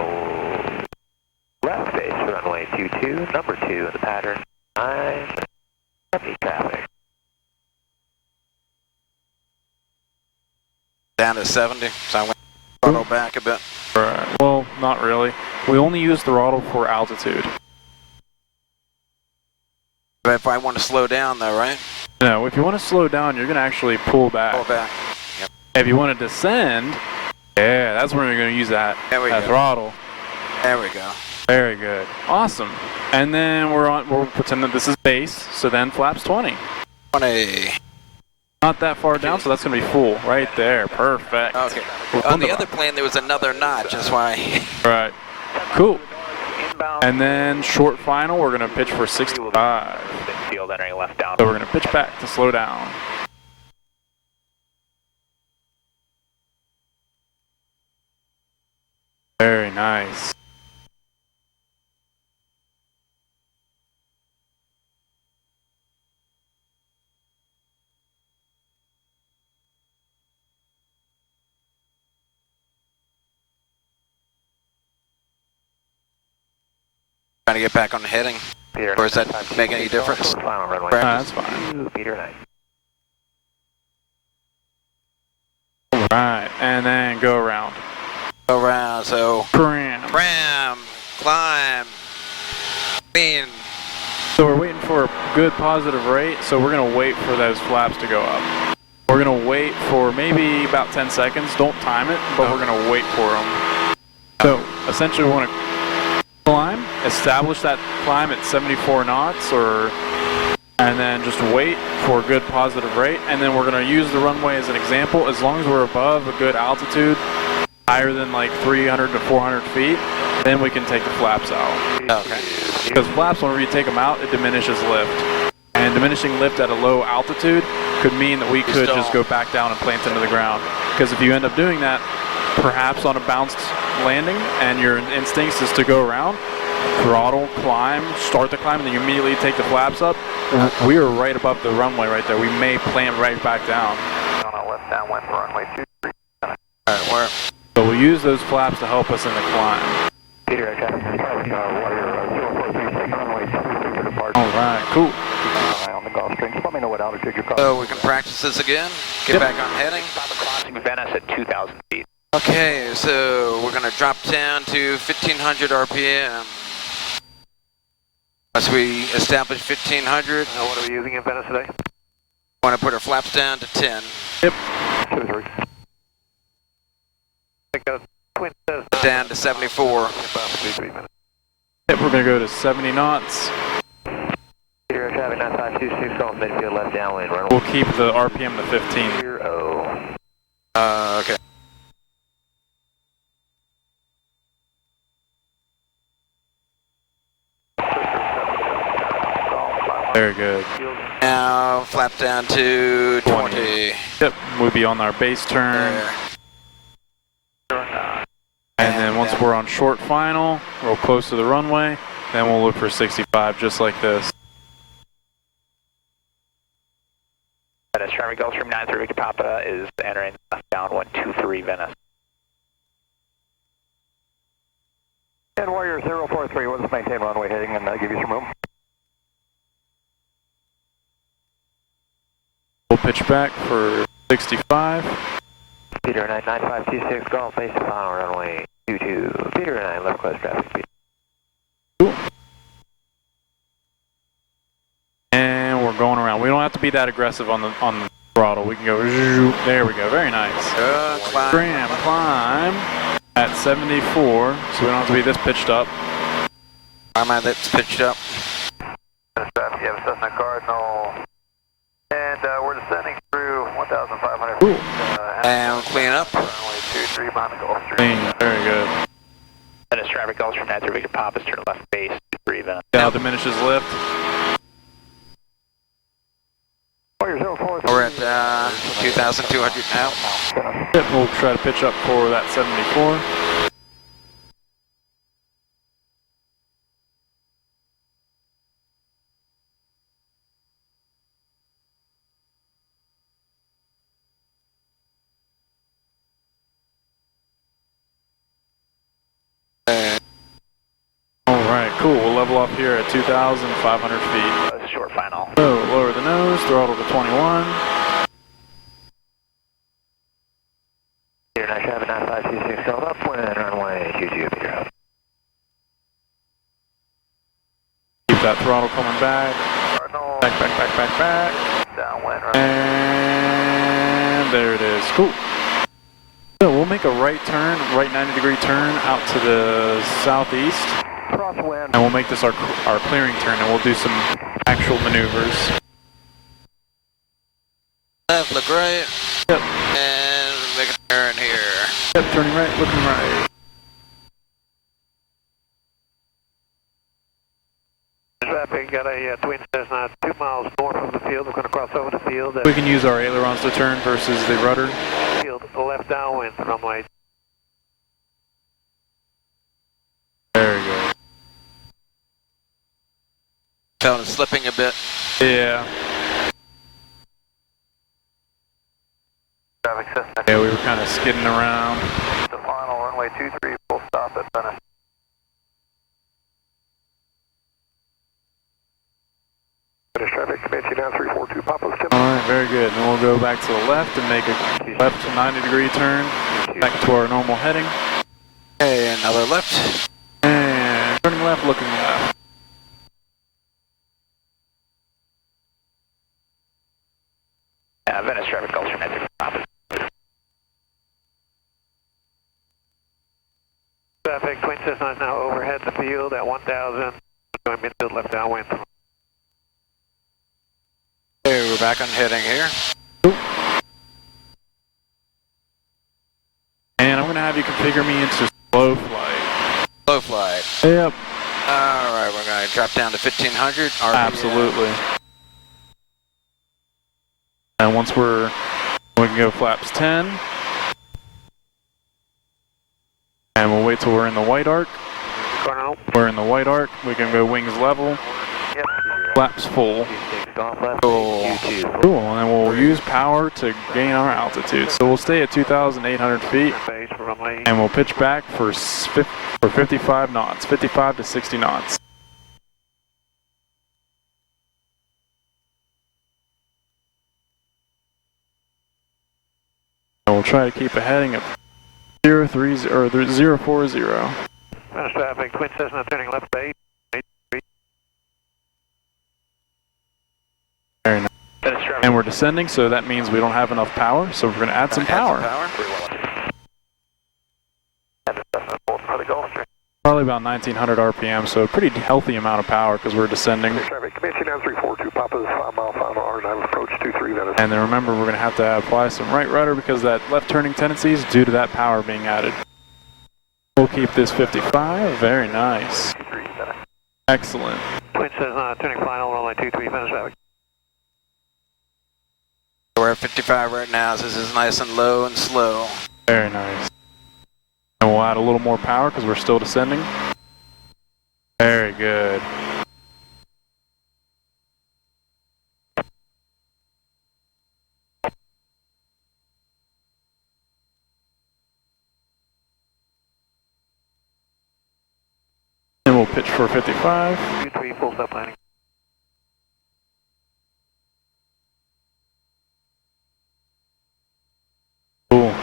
left base runway 22, number 2 in the pattern. 9 heavy traffic. Down to 70, so I went throttle back a bit. Right. Well, not really. We only use throttle for altitude. But if I want to slow down though, right? No, if you want to slow down, you're going to actually pull back. Pull back. Yep. If you want to descend, yeah, that's when you're going to use that throttle. There we go. Very good. Awesome. And then we'll pretend that this is base, so then flaps 20. 20. Not that far down, so that's going to be full. Right there. Perfect. Okay. On the other plane, there was another notch, that's why. Right. Cool. And then short final, we're going to pitch for 65. So we're going to pitch back to slow down. Very nice. Trying to get back on the heading. Or does that make any difference? That's fine. Alright, and then go around. Go around, so cram, climb, clean. So good positive rate, so we're going to wait for those flaps to go up. We're going to wait for maybe about 10 seconds. Don't time it, but we're going to wait for them. So essentially we want to climb, establish that climb at 74 knots, and then just wait for a good positive rate. And then we're going to use the runway as an example. As long as we're above a good altitude, higher than like 300 to 400 feet, then we can take the flaps out. Okay. Because flaps, whenever you take them out, it diminishes lift. And diminishing lift at a low altitude could mean that we could just go back down and plant into the ground. Because if you end up doing that, perhaps on a bounced landing, and your instincts is to go around, throttle, climb, start the climb, and then you immediately take the flaps up, we are right above the runway right there. We may plant right back down. On a left downwind for runway 23. Alright, where? So we'll use those flaps to help us in the climb. Peter, Alright, cool. on the Gulf Stream. Just let me know what altitude you're So we can practice this again. Get back on heading. Crossing Venice at 2,000 feet. Okay, so we're gonna drop down to 1500 RPM. Once we establish 1500, what are we using in Venice today? want to put our flaps down to 10. Yep. 2-3. Take a twin says Down to 74. Yep, we're going to go to 70 knots. Peter, traffic 9526, Gulf midfield left downwind. Runway We'll keep the RPM to 15. 0. Okay. Very good. Now flap down to 20. Yep, we'll be on our base turn. There. And then once we're on short final, real close to the runway, then we'll look for 65 just like this. Venice, traffic Gulf Stream 93 Victor Papa is entering left 123 Venice. And Warrior 043, we'll just maintain runway heading and give you some room. We'll pitch back for 65. Peter 99526 Gulf, base to final runway 22. Peter 9, left close traffic speed. Cool. And we're going around. We don't have to be that aggressive on the throttle. We can go, there we go, very nice. Climb. Climb at 74, so we don't have to be this pitched up. Why am I that's pitched up? You have a Cessna Cardinal. And we're descending through 1,500 feet. And we'll clean up. Runway 23 behind the Gulf Stream. Clean, very good. Venice, traffic Gulf Stream 93 Victor Papa's turn left base 23 Venice. Now diminishes lift. Warrior 043. We're at 2,200 now. Yep, we'll try to pitch up for that 74. Alright, cool. We'll level off here at 2,500 feet. Short final. So, lower the nose, throttle to 21. Peter 9 traffic 9526 Gulf upwind runway 22 Peter up. Keep that throttle coming back. Back. Downwind. And there it is. Cool. So we'll make a right turn, right 90-degree turn out to the southeast. Crosswind. And we'll make this our clearing turn, and we'll do some actual maneuvers. Left, look right. Yep. And make a turn here. Yep, turning right, looking right. Traffic got a twin Cessna 2 miles north of the field. We're going to cross over the field. We can use our ailerons to turn versus the rudder. Field left downwind runway. Very good. Felt it slipping a bit. Yeah. Traffic Cessna. Yeah, we were kind of skidding around. The final runway 23 full stop at Venice. British traffic, Comanche 9342 Papa's 10. Alright, very good. Then we'll go back to the left and make a left to 90-degree turn. Back to our normal heading. Okay, another left. And turning left, looking left. Cessna is now overhead the field at 1,000. Join midfield left downwind. Okay, we're back on heading here. And I'm going to have you configure me into slow flight. Slow flight. Yep. Alright, we're going to drop down to 1500 RPM. Absolutely. And once we can go flaps 10. And we'll wait till we're in the white arc. We're in the white arc. We can go wings level. Yep. Flaps full. Cool. Cool. And then we'll use power to gain our altitude. So we'll stay at 2,800 feet. And we'll pitch back for 55 knots. 55 to 60 knots. And we'll try to keep a heading of 030 or 040. Fast traffic, Twin Cessna turning left base. Very nice. And we're descending, so that means we don't have enough power, so we're going to add some power. Probably about 1900 RPM, so a pretty healthy amount of power because we're descending. Traffic, Comanche 9342, Papa's 5 mile final R9 approach 23 Venice. And then remember, we're going to have to apply some right rudder because that left turning tendency is due to that power being added. We'll keep this 55. Very nice. Excellent. Twin Cessna turning final, runway 23 Venice traffic. We're at 55 right now, so this is nice and low and slow. Very nice. And we'll add a little more power because we're still descending. Very good. And we'll pitch for 55. 23 full stop landing. Cool.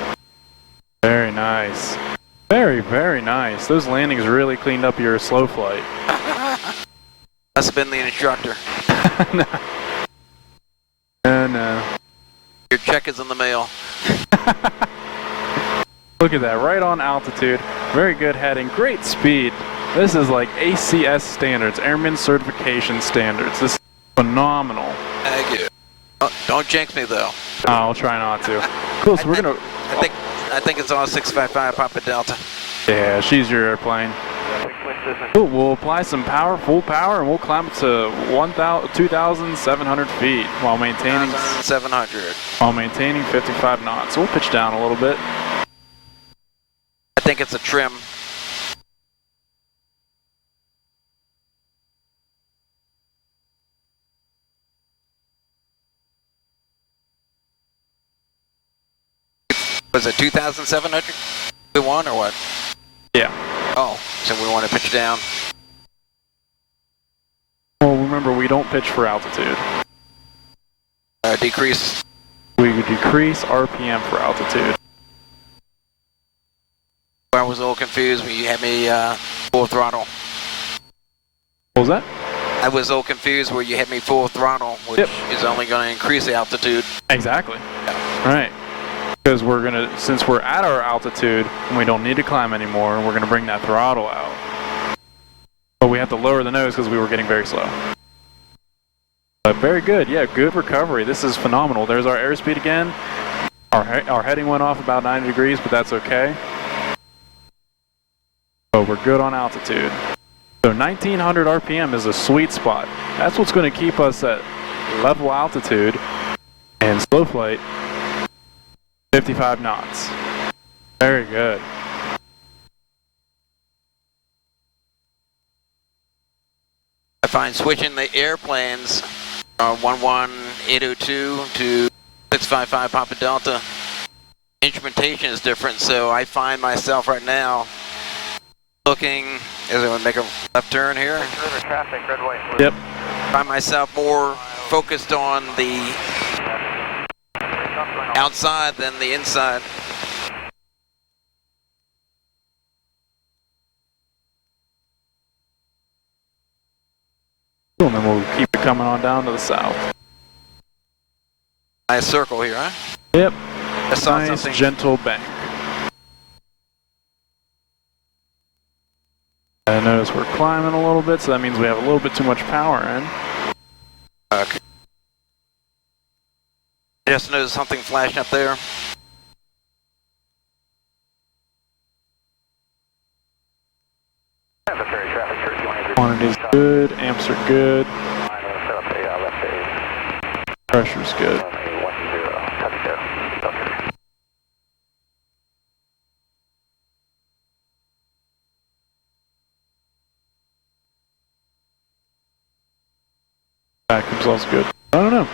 Very nice. Very, very nice. Those landings really cleaned up your slow flight. Must have been the instructor. No. No. Your check is in the mail. Look at that, right on altitude. Very good heading, great speed. This is like ACS standards, Airman Certification Standards. This is phenomenal. Thank you. Oh, don't jinx me though. I'll try not to. Cool, so we're gonna... I think it's on 655 Papa Delta. Yeah, she's your airplane. Cool, we'll apply some power, full power, and we'll climb up to 2,700 feet while maintaining 700. While maintaining 55 knots. So we'll pitch down a little bit. I think it's a trim. Was it 2,700? We won or what? Yeah. Oh, so we want to pitch down. Well, remember, we don't pitch for altitude. Decrease. We decrease RPM for altitude. I was a little confused when you had me full throttle. What was that? I was a little confused where you had me full throttle, which is only going to increase the altitude. Exactly. Right. Because we're gonna, since we're at our altitude and we don't need to climb anymore, we're gonna bring that throttle out. But we have to lower the nose because we were getting very slow. But very good, yeah, good recovery. This is phenomenal. There's our airspeed again. Our heading went off about 90 degrees, but that's okay. So we're good on altitude. So 1900 RPM is a sweet spot. That's what's going to keep us at level altitude and slow flight 55 knots. Very good. I find switching the airplanes 11802 to 655 Papa Delta, instrumentation is different, so I find myself right now looking, as I would make a left turn here. Traffic, red, white. Yep. Find myself more focused on the outside than the inside. And then we'll keep it coming on down to the south. Nice circle here, huh? Yep. I saw nice, something. gentle bank. And notice we're climbing a little bit, so that means we have a little bit too much power in. Okay. I just noticed something flashing up there. Quantity's good, amps are good. Pressure's good. Vacuum's also good. I don't know.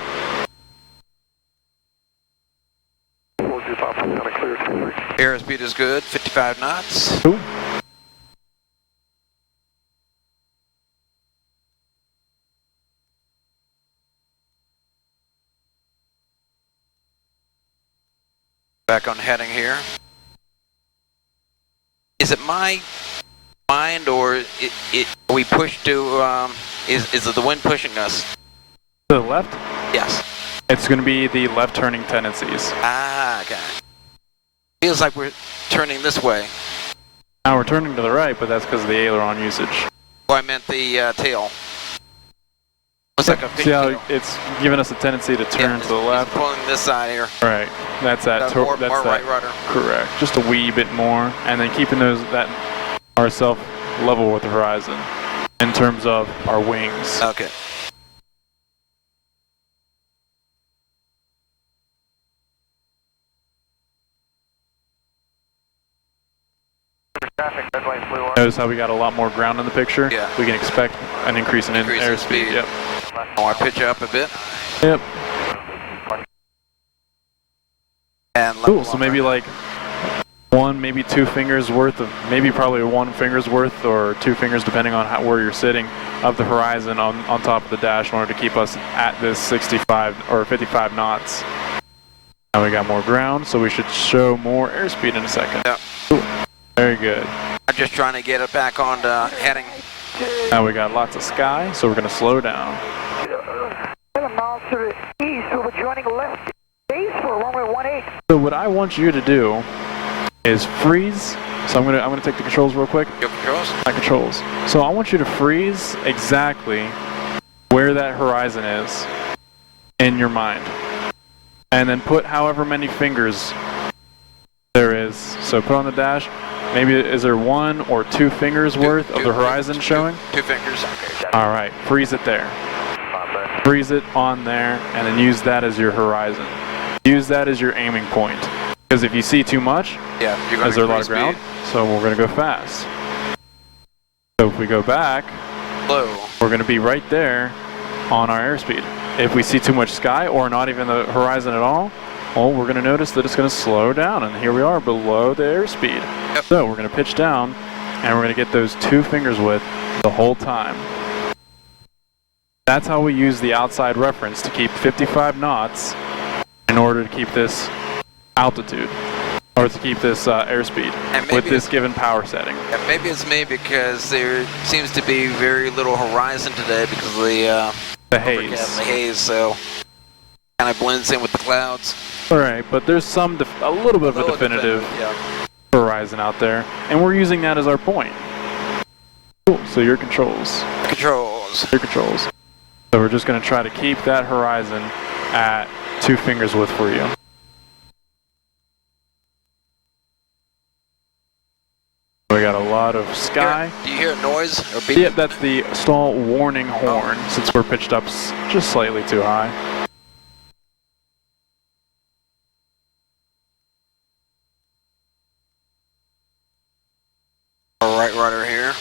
Airspeed is good, 55 knots. Cool. Back on heading here. Is it my mind or are we pushed to, is it the wind pushing us? To the left? Yes. It's going to be the left turning tendencies. Ah, okay. Feels like we're turning this way. Now we're turning to the right, but that's because of the aileron usage. Oh, I meant the tail. Looks like a fish See how tail. it's giving us a tendency to turn to the left? It's pulling this side here. Right. That's that. More that's that. right rudder. Correct. Just a wee bit more, and then keeping that ourself level with the horizon in terms of our wings. Okay. Notice how we got a lot more ground in the picture? Yeah. We can expect an increase in airspeed. Yep. Oh, I pitch up a bit. Yep. And Cool. So maybe like one, maybe 2 fingers worth of, maybe probably 1 finger's worth or 2 fingers depending on where you're sitting of the horizon on top of the dash in order to keep us at this 65 or 55 knots. Now we got more ground, so we should show more airspeed in a second. Yep. Cool. Very good. I'm just trying to get it back on heading. Now we got lots of sky, so we're going to slow down. 7 miles to the east, we'll be joining left base for runway 18. So what I want you to do is freeze. So I'm gonna take the controls real quick. Your controls? My controls. So I want you to freeze exactly where that horizon is in your mind, and then put however many fingers there is. So put on the dash. Maybe is there 1 or 2 fingers worth of the horizon showing? 2 fingers. All right, freeze it there. Freeze it on there, and then use that as your horizon. Use that as your aiming point. Because if you see too much, yeah, you're going is there a lot of ground? So we're going to go fast. So if we go back, low, we're going to be right there on our airspeed. If we see too much sky or not even the horizon at all, well, we're going to notice that it's going to slow down, and here we are below the airspeed. Yep. So we're going to pitch down, and we're going to get those 2 fingers width the whole time. That's how we use the outside reference to keep 55 knots in order to keep this altitude, or to keep this airspeed with this given power setting. Yeah, maybe it's me because there seems to be very little horizon today because of the haze. The haze, so kind of blends in with the clouds. All right, but there's a little bit of a definitive horizon out there, and we're using that as our point. Cool. So your controls. Controls. Your controls. So we're just going to try to keep that horizon at 2 fingers width for you. We got a lot of sky. Do you hear noise or beep? Yep, that's the stall warning horn, since we're pitched up just slightly too high. Right rudder here.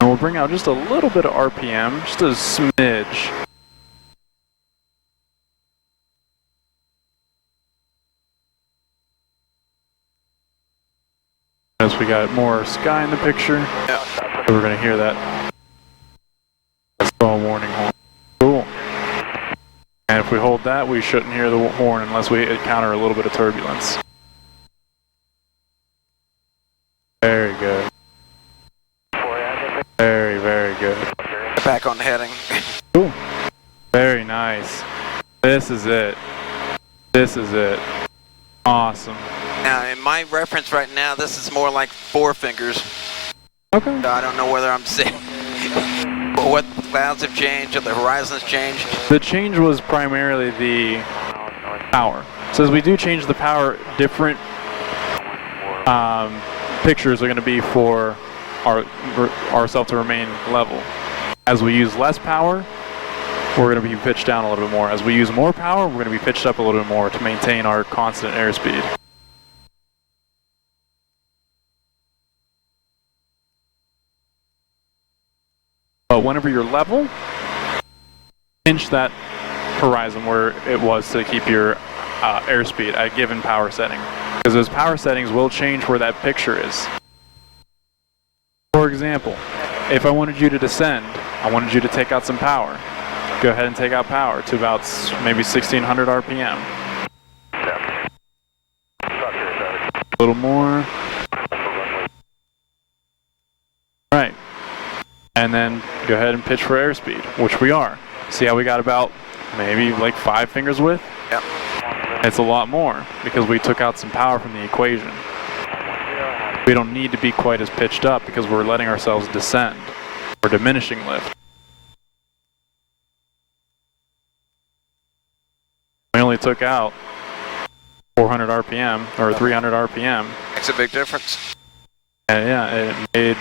And we'll bring out just a little bit of RPM, just a smidge. As we got more sky in the picture, so we're going to hear that stall warning horn. Cool. And if we hold that, we shouldn't hear the horn unless we encounter a little bit of turbulence. Very good. Very, very good. Back on heading. Cool. Very nice. This is it. This is it. Awesome. Now, in my reference right now, this is more like 4 fingers. Okay. So I don't know whether I'm saying what the clouds have changed or the horizon's changed. The change was primarily the power. So as we do change the power, different pictures are going to be for ourselves to remain level. As we use less power, we're going to be pitched down a little bit more. As we use more power, we're going to be pitched up a little bit more to maintain our constant airspeed. But whenever you're level, pinch that horizon where it was to keep your airspeed at a given power setting. Because those power settings will change where that picture is. For example, if I wanted you to descend, I wanted you to take out some power. Go ahead and take out power to about maybe 1600 RPM. A little more. Right. And then go ahead and pitch for airspeed, which we are. See how we got about maybe like 5 fingers width? Yep. It's a lot more because we took out some power from the equation. We don't need to be quite as pitched up because we're letting ourselves descend. We're diminishing lift. We only took out 400 RPM or 300 RPM. Makes a big difference. And yeah, it made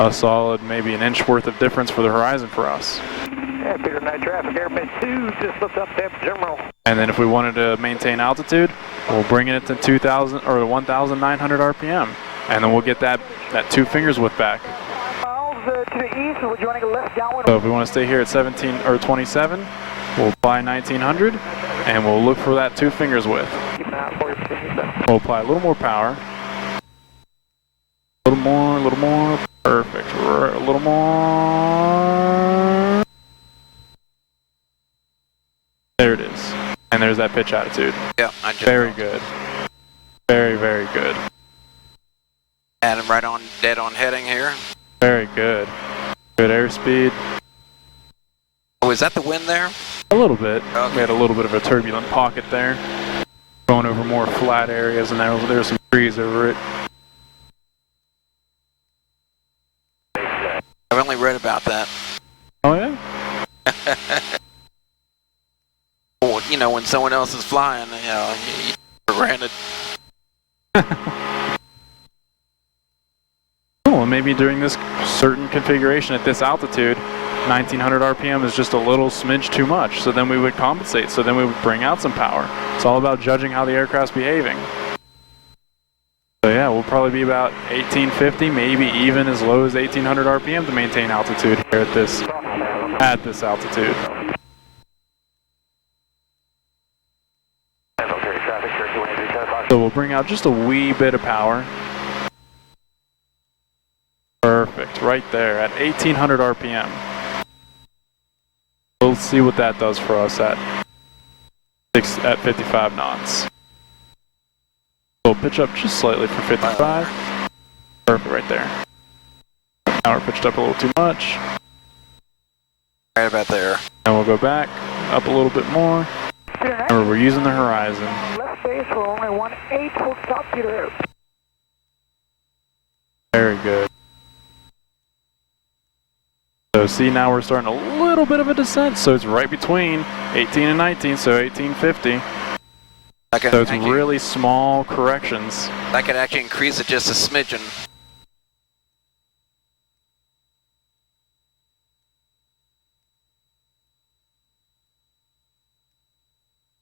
a solid maybe an inch worth of difference for the horizon for us. Yeah, Peter, night traffic, Airbase 2, just looked up Tampa Terminal. And then if we wanted to maintain altitude, we'll bring it to 2,000 or 1,900 RPM. And then we'll get that 2 fingers width back. Miles to the east, or would you want to go left downwind? So if we want to stay here at 17 or 27, we'll apply 1900 and we'll look for that 2 fingers width. Keep an eye out for you, 57. We'll apply a little more power. A little more. Perfect. A little more. There it is. And there's that pitch attitude. Yeah, I just Very good. Very, very good. And I'm right on, dead on heading here. Very good. Good airspeed. Oh, is that the wind there? A little bit. Okay. We had a little bit of a turbulent pocket there. Going over more flat areas and there's some trees over it. I've only read about that. Oh yeah? Well, you know, when someone else is flying, you know, you granted. Cool, and maybe during this certain configuration at this altitude, 1900 RPM is just a little smidge too much, so then we would compensate, so then we would bring out some power. It's all about judging how the aircraft's behaving. So yeah, we'll probably be about 1850, maybe even as low as 1800 RPM to maintain altitude here at this altitude. So we'll bring out just a wee bit of power. Perfect, right there at 1800 RPM. We'll see what that does for us at 55 knots. We'll pitch up just slightly for 55. Perfect, right there. Now we're pitched up a little too much. Right about there. And we'll go back up a little bit more. Remember, we're using the horizon. Left base for only 18, hold stop, Peter. Very good. So see, now we're starting a little bit of a descent, so it's right between 18 and 19, so 1850. So it's really small corrections. I could actually increase it just a smidgen.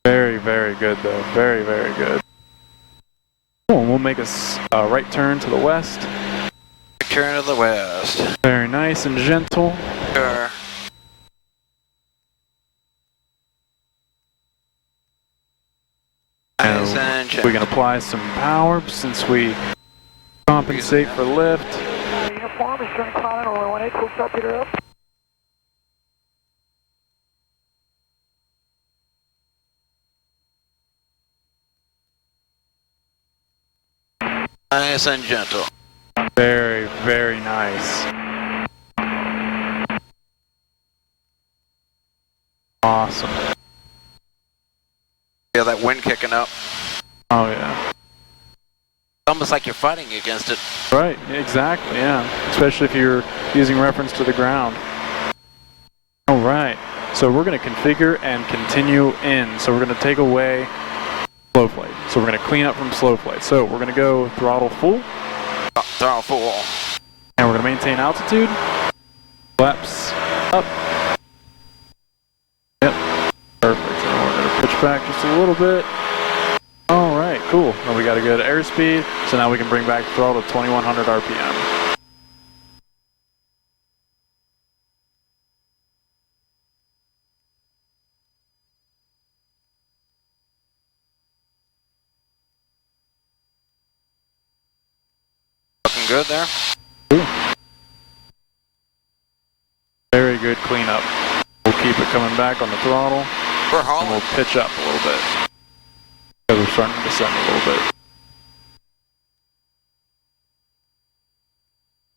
Very, very good though. Very, very good. Cool, and we'll make a right turn to the west. Turn to the west. Very nice and gentle. Sure. Nice and gentle. We can apply some power since we compensate for lift. Uniform is turning climb only 18, hold stop, Peter up. Nice and gentle. Very, very nice. Awesome. Yeah, Feel that wind kicking up. Oh yeah. Almost like you're fighting against it. Right, exactly, yeah. Especially if you're using reference to the ground. All right, so we're going to configure and continue in. So we're going to take away slow flight. So we're going to clean up from slow flight. So we're going to go throttle full. Throttle full. And we're going to maintain altitude. Flaps up. Yep, perfect. And we're going to pitch back just a little bit. All right, cool. Now we got a good airspeed, so now we can bring back throttle to 2100 RPM. Looking good there. Ooh. Very good cleanup. We'll keep it coming back on the throttle. We're hauling. And we'll pitch up a little bit. We're starting to descend a little bit.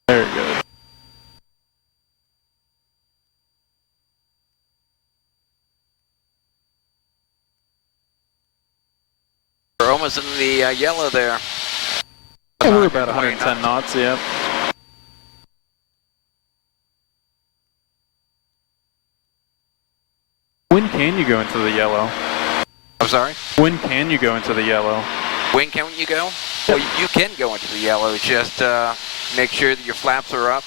Very good. We're almost in the yellow there. Yeah, we're about 110 knots, yep. When can you go into the yellow? I'm sorry? When can you go into the yellow? When can you go? Well, you can go into the yellow. Just make sure that your flaps are up.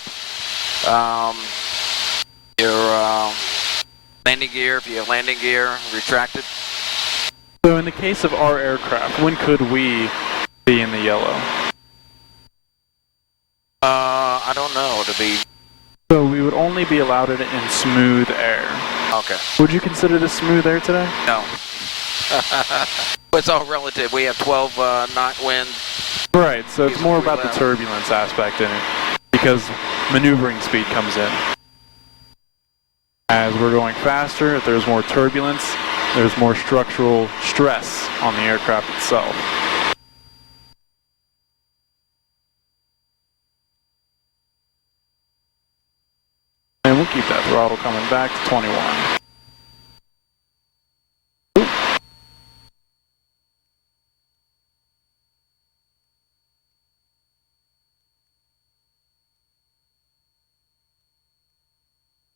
Your landing gear, if you have landing gear, retracted. So in the case of our aircraft, when could we be in the yellow? I don't know, to be... So we would only be allowed it in smooth air. Okay. Would you consider this smooth air today? No. It's all relative. We have 12 knot wind. Right, so it's more about the turbulence aspect in it, because maneuvering speed comes in. As we're going faster, if there's more turbulence, there's more structural stress on the aircraft itself. And we'll keep that throttle coming back to 21.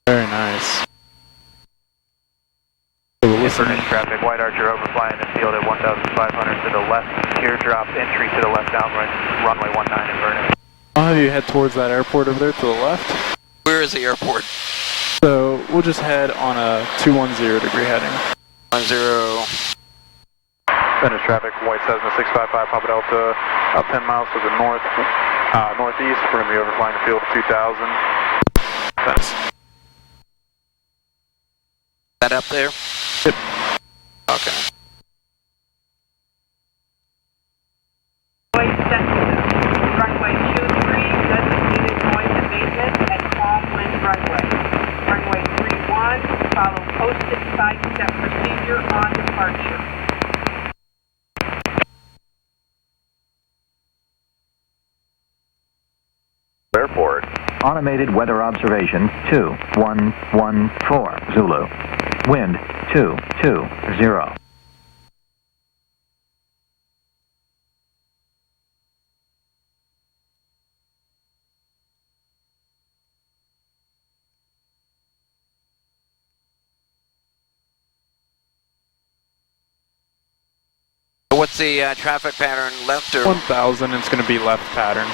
Very nice. So we're listening. Traffic, White Archer overflying the field at 1,500 to the left. Teardrop entry to the left downwind, runway 19 in Venice. I'll have you head towards that airport over there to the left. Where is the airport? So we'll just head on a 210 degree heading. 10. Venice traffic, White Cessna 655, Papa Delta, about 10 miles to the northeast. We're going to be overflying the field at 2,000. Venice. That up there? Yep. Okay. White Cessna, runway 23, designated noise abatement at calm wind runway. Runway 31, follow posted sidestep procedure on departure. Airport. Automated weather observation 2114 Zulu. Wind 220. What's the traffic pattern, left or? 1,000, it's going to be left pattern.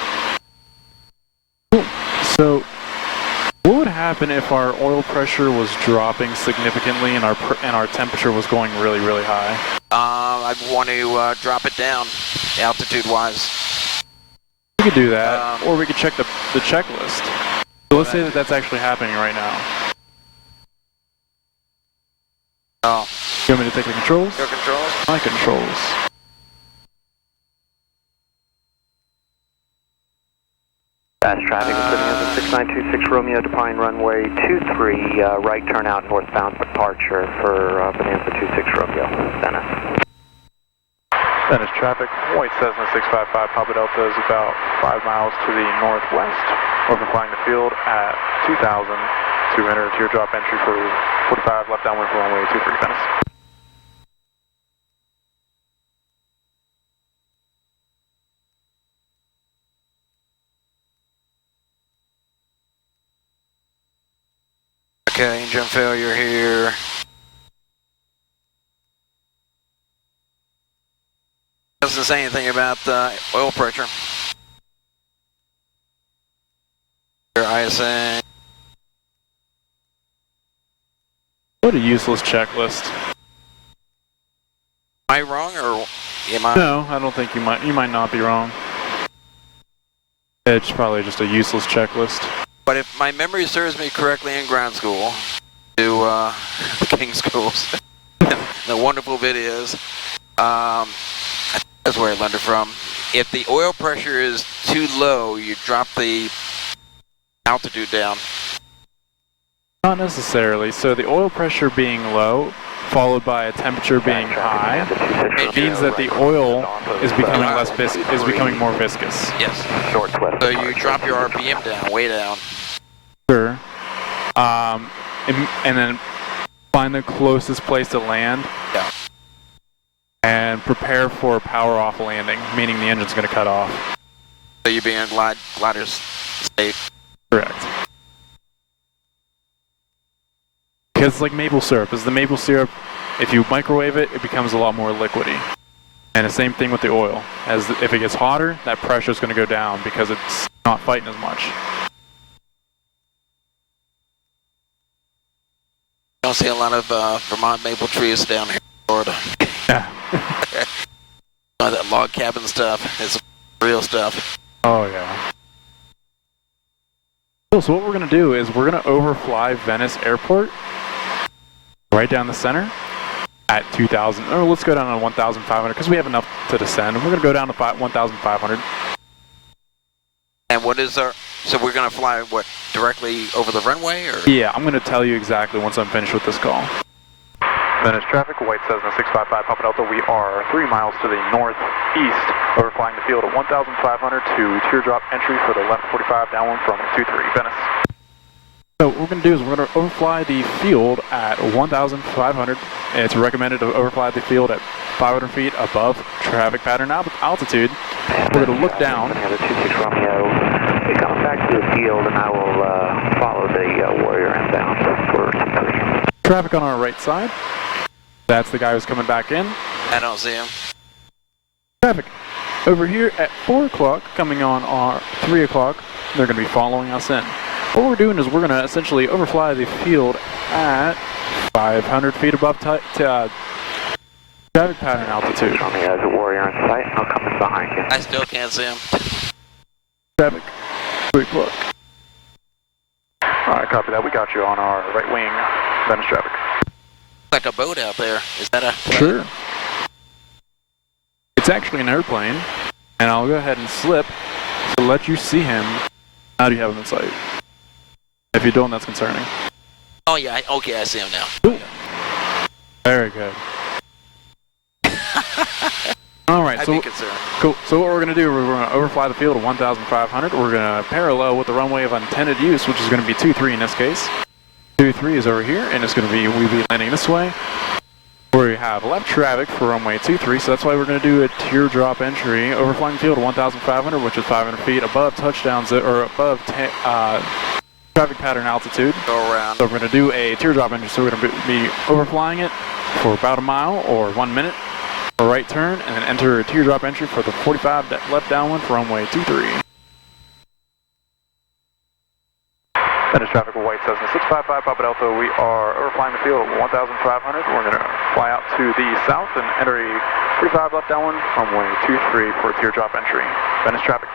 So, what would happen if our oil pressure was dropping significantly and our temperature was going really, really high? I'd want to drop it down, altitude-wise. We could do that, or we could check the checklist. So let's say that that's actually happening right now. Oh. You want me to take the controls? Your controls? My controls. Fast traffic is sitting at the 6926 Romeo departing runway 23, right turnout northbound departure for Bonanza 26 Romeo, Venice. Venice traffic, White Cessna 655, Papa Delta is about 5 miles to the northwest. Overflying the field at 2,000 to enter Teardrop Entry for 45 left downwind for runway 23 Venice. Okay, engine failure here. Doesn't say anything about oil pressure. Your ISA. What a useless checklist. Am I wrong or am I? No, I don't think you might. You might not be wrong. It's probably just a useless checklist. But if my memory serves me correctly in ground school, to the King schools, the wonderful videos, that's where I learned it from. If the oil pressure is too low, you drop the altitude down. Not necessarily. So the oil pressure being low, followed by a temperature being high, means that the oil is becoming becoming more viscous. Yes. So you drop your RPM down, way down. Sure. And then find the closest place to land. Yeah. And prepare for power off landing, meaning the engine's going to cut off. So you'll be in glider state. Correct. Because it's like maple syrup. As the maple syrup, if you microwave it, it becomes a lot more liquidy. And the same thing with the oil. As if it gets hotter, that pressure is going to go down because it's not fighting as much. I don't see a lot of Vermont maple trees down here in Florida. Yeah. That log cabin stuff is real stuff. Oh, yeah. So what we're going to do is we're going to overfly Venice Airport right down the center at 2,000. Or let's go down to 1,500 because we have enough to descend. We're going to go down to 1,500. And what is our... So we're going to fly, what, directly over the runway? Or? Yeah, I'm going to tell you exactly once I'm finished with this call. Venice traffic, White Cessna 655 Papa Delta. We are 3 miles to the northeast, overflying the field at 1,500 to Teardrop Entry for the left 45, downwind from 23, Venice. So what we're going to do is we're going to overfly the field at 1,500. It's recommended to overfly the field at 500 feet above traffic pattern altitude. We're going to look down. Come back to the field and I will follow the Warrior inbound for 23. Traffic on our right side. That's the guy who's coming back in. I don't see him. Traffic. Over here at 4 o'clock, coming on our 3 o'clock, they're going to be following us in. What we're doing is we're going to essentially overfly the field at 500 feet above traffic pattern altitude. Show me as a Warrior in sight, I'll come in behind you. I still can't see him. Traffic. 3 o'clock. Alright, copy that. We got you on our right wing, Venice traffic. Like a boat out there. Is that a plane? Sure. It's actually an airplane, and I'll go ahead and slip to let you see him. How do you have him in sight? If you don't, that's concerning. Oh yeah, okay, I see him now. Cool. Very good. Alright, I'd so be concerned. cool. So what we're going to do, we're going to overfly the field at 1,500. We're going to parallel with the runway of intended use, which is going to be 23 in this case. 23 is over here, and it's going to be, we'll be landing this way. Where we have left traffic for runway 23, so that's why we're going to do a teardrop entry, overflying the field at 1,500, which is 500 feet above touchdowns, or above traffic pattern altitude. Go around. So we're going to do a teardrop entry, so we're going to be overflying it for about a mile or 1 minute. A right turn, and then enter a teardrop entry for the 45 left downwind for runway 23. Venice traffic, White Cessna 655 Papa Delta. We are overflying the field at 1,500. We're going to fly out to the south and enter a 45 left downwind, runway 23 for teardrop entry. Venice traffic.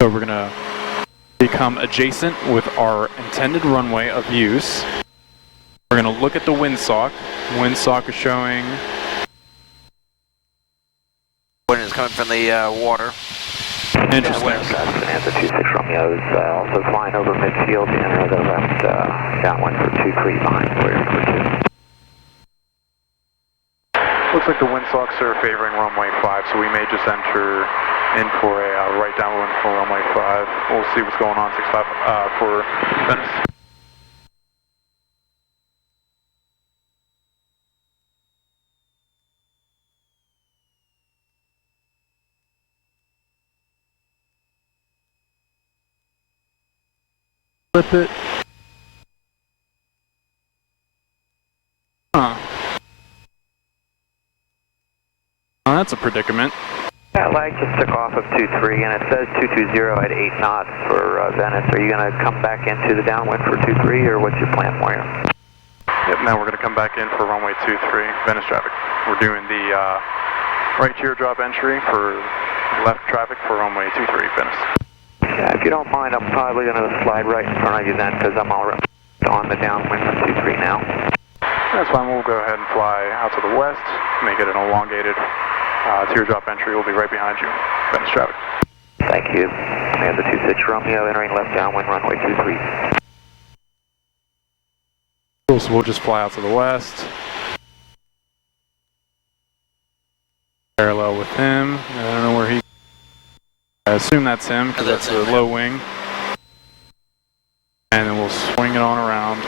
So we're going to become adjacent with our intended runway of use. We're going to look at the windsock. Windsock is showing... Wind is coming from the water. Interesting. Bonanza 26 Romeo is also flying over midfield to enter the left downwind for 23 behind Warrior for 2. Looks like the windsocks are favoring runway 5, so we may just enter in for a right downwind for runway 5. We'll see what's going on 65 for Venice. Flip it. Huh. Oh, that's a predicament. That lag just took off of 23, and it says 220 at 8 knots for Venice. Are you going to come back into the downwind for 23, or what's your plan for you? Yep, now we're going to come back in for runway 23, Venice traffic. We're doing the right teardrop entry for left traffic for runway 23, Venice. Yeah, if you don't mind, I'm probably going to slide right in front of you then, because I'm already on the downwind of 23 now. That's fine, we'll go ahead and fly out to the west, make it an elongated teardrop entry. Will be right behind you, Venice traffic. Thank you. Command the 26 Romeo, entering left downwind, runway 23. Cool, so we'll just fly out to the west. Parallel with him. I don't know where he... I assume that's him, because that's a low wing. And then we'll swing it on around.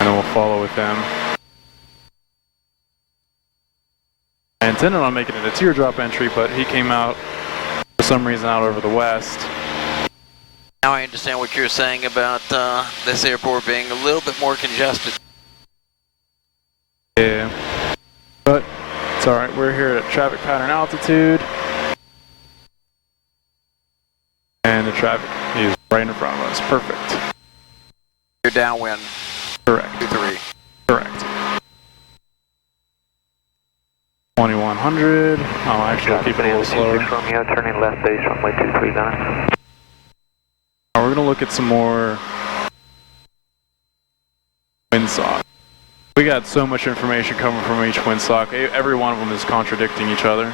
And then we'll follow with him. I intended on making it a teardrop entry, but he came out, for some reason, out over the west. Now I understand what you're saying about this airport being a little bit more congested. Yeah, but it's alright, we're here at traffic pattern altitude. And the traffic is right in front of us, perfect. You're downwind. Correct. 23. Correct. 2100. Oh, actually, I'll keep it a little slower. 26 Romeo, turning left base, runway 23, Venice. We're going to look at some more windsock. We got so much information coming from each windsock. Every one of them is contradicting each other.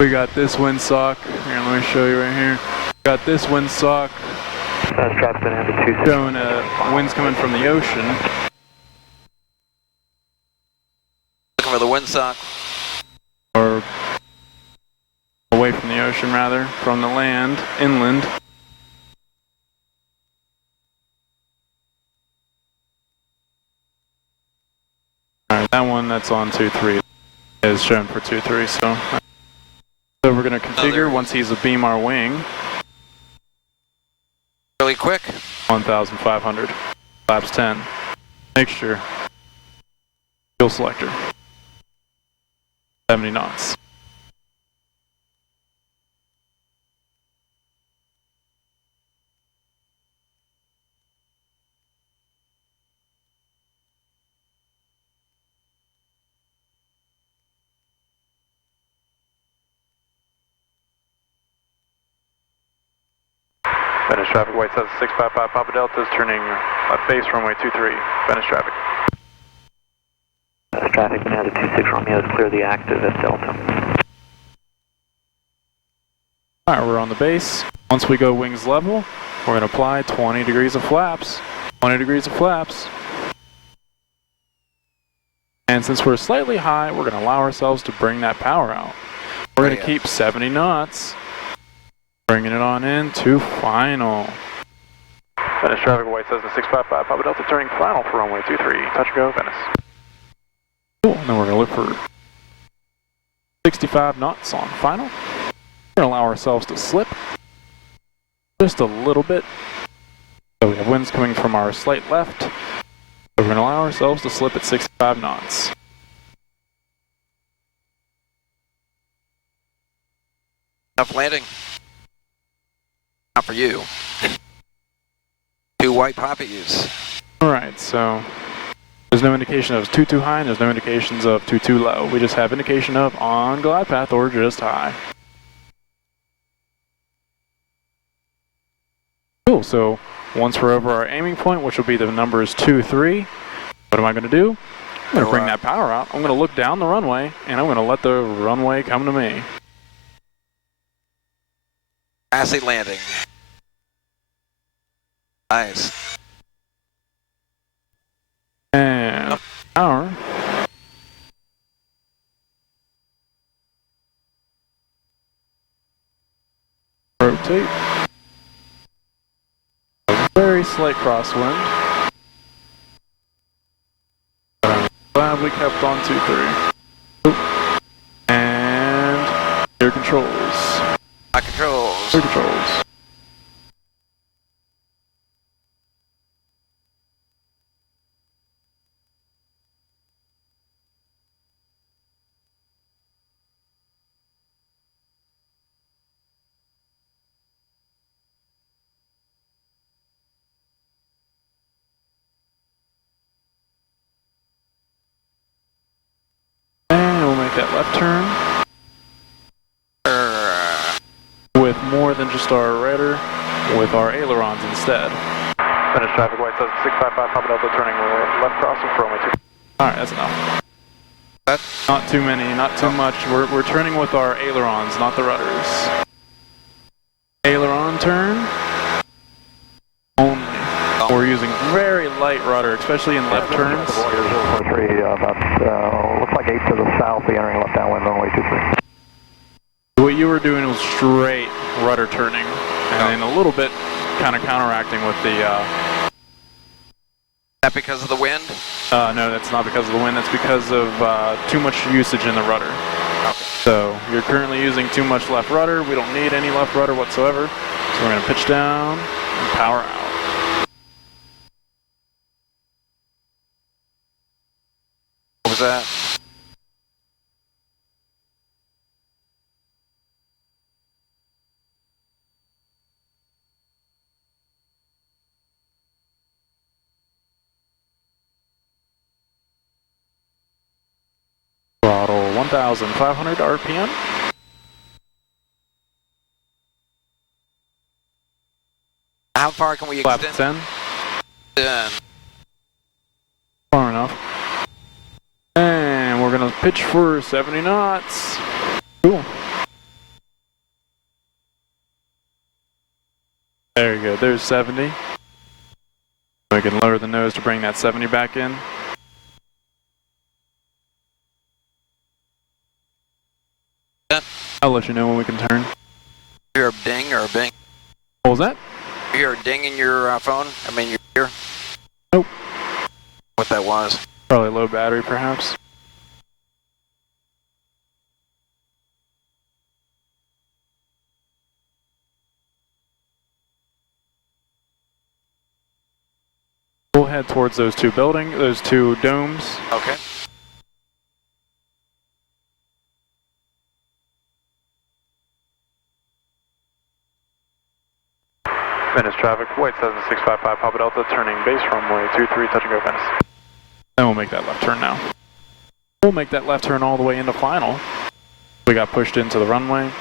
We got this windsock. Here, let me show you right here. Got this windsock showing winds coming from the ocean. Looking for the windsock. Or away from the ocean, rather, from the land, inland. Alright, that one that's on 2-3 is shown for 2-3, so we're going to configure once he's a beam our wing. Really quick. 1,500. Flaps 10. Mixture. Fuel selector. 70 knots. Venice traffic, White South 655 Papa Delta is turning left base, runway 23. Venice traffic. Venice traffic, Banana 26 Romeo is clear the active at Delta. Alright, we're on the base. Once we go wings level, we're going to apply 20 degrees of flaps. 20 degrees of flaps. And since we're slightly high, we're going to allow ourselves to bring that power out. We're going to keep 70 knots. Bringing it on in to final. Venice traffic, White Cessna 655, Papa Delta turning final for runway 23. Touch and go, Venice. Cool, and then we're going to look for 65 knots on final. We're going to allow ourselves to slip just a little bit. So we have winds coming from our slight left. So we're going to allow ourselves to slip at 65 knots. Tough landing. Not for you. 2 white poppies. Alright, so there's no indication of too high, and there's no indications of too low. We just have indication of on glide path or just high. Cool, so once we're over our aiming point, which will be the numbers 2, 3, what am I going to do? I'm going to bring that power out. I'm going to look down the runway, and I'm going to let the runway come to me. Acid landing. Nice. And power. Rotate. A very slight crosswind. But I'm glad we kept on 2-3. And Air controls. My controls. Air controls. And we'll make that left turn. With more than just our rudder, with our ailerons instead. Venice traffic, white 655, Papa Delta, turning left crossing for only 2. Alright, that's enough. Not too many, not too much. We're turning with our ailerons, not the rudders. Aileron turn. Only. We're using very light rudder, especially in left turns. Warrior 043, about, looks like 8 to the south, we entering left downwind, runway 23. What you were doing was straight rudder turning, and then a little bit kind of counteracting with the... Is that because of the wind? No, that's not because of the wind, that's because of too much usage in the rudder. Okay. So, you're currently using too much left rudder, we don't need any left rudder whatsoever. So we're going to pitch down and power out. What was that? Throttle 1,500 RPM. How far can we Flap extend? 10. Far enough. And we're gonna pitch for 70 knots. Cool. There you go, there's 70. We can lower the nose to bring that 70 back in. I'll let you know when we can turn. You hear a ding or a bing? What was that? You hear a ding in your phone? I mean, your ear? Nope. What that was? Probably low battery, perhaps. We'll head towards those two domes. Okay. Venice traffic, white 7655, Papa Delta, turning base runway 23, touch and go Venice. And we'll make that left turn now. We'll make that left turn all the way into final. We got pushed into the runway.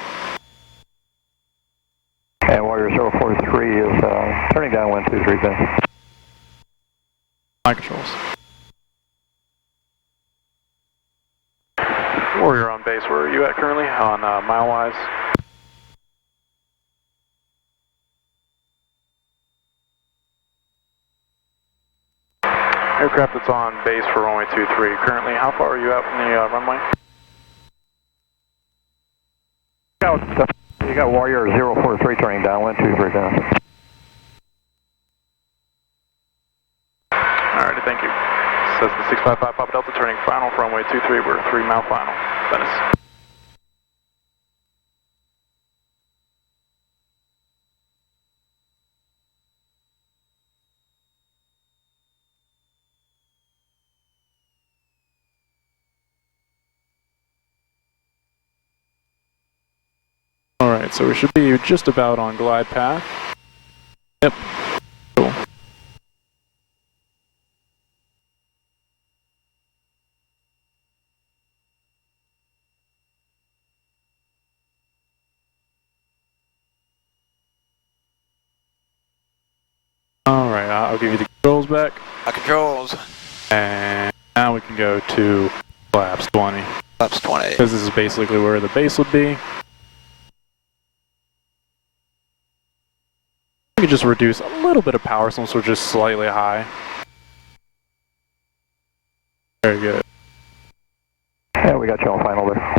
And Warrior 043 is turning downwind 23 Venice. My controls. Warrior on base, where are you at currently on mile-wise? Aircraft that's on base for runway 23. Currently, how far are you out from the runway? You got Warrior 043 turning downwind 23 Venice. Alrighty, thank you. Cessna 655 Papa Delta turning final for runway 23. We're 3 mile final. Venice. Alright, so we should be just about on glide path. Yep. Cool. Alright, I'll give you the controls back. My controls. And now we can go to flaps 20. Flaps 20. Because this is basically where the base would be. We can just reduce a little bit of power since we're just slightly high. Very good. Yeah, we got you on final there.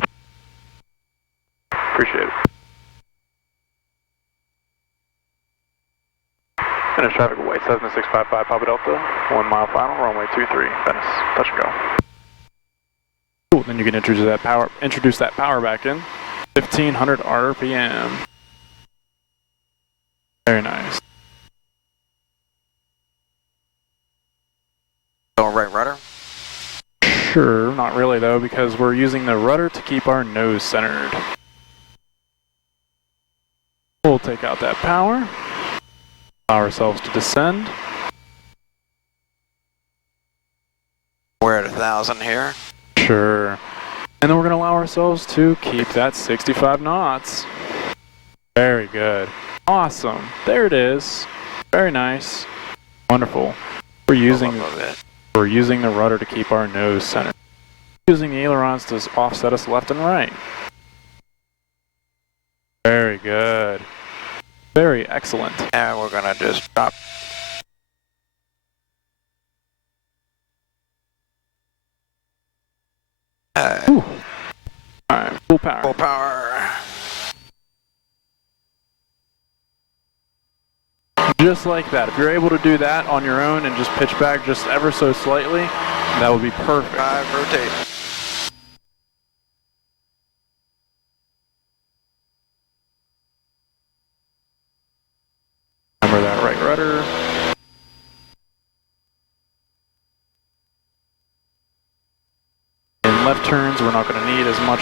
Appreciate it. Finish traffic white 7655 Papa Delta, 1 mile final, runway 23, Venice, touch and go. Cool, then you can introduce that power back in. 1500 RPM. Very nice. Going right rudder? Sure, not really though, because we're using the rudder to keep our nose centered. We'll take out that power, allow ourselves to descend. We're at 1,000 here. Sure. And then we're going to allow ourselves to keep that 65 knots. Very good. Awesome. There it is. Very nice. Wonderful. We're using the rudder to keep our nose centered. Using the ailerons to offset us left and right. Very good. Very excellent. And we're going to just drop. Alright, full power. Full power. Just like that. If you're able to do that on your own and just pitch back just ever so slightly, that would be perfect. 5, rotate. Remember that right rudder. In left turns, we're not going to need as much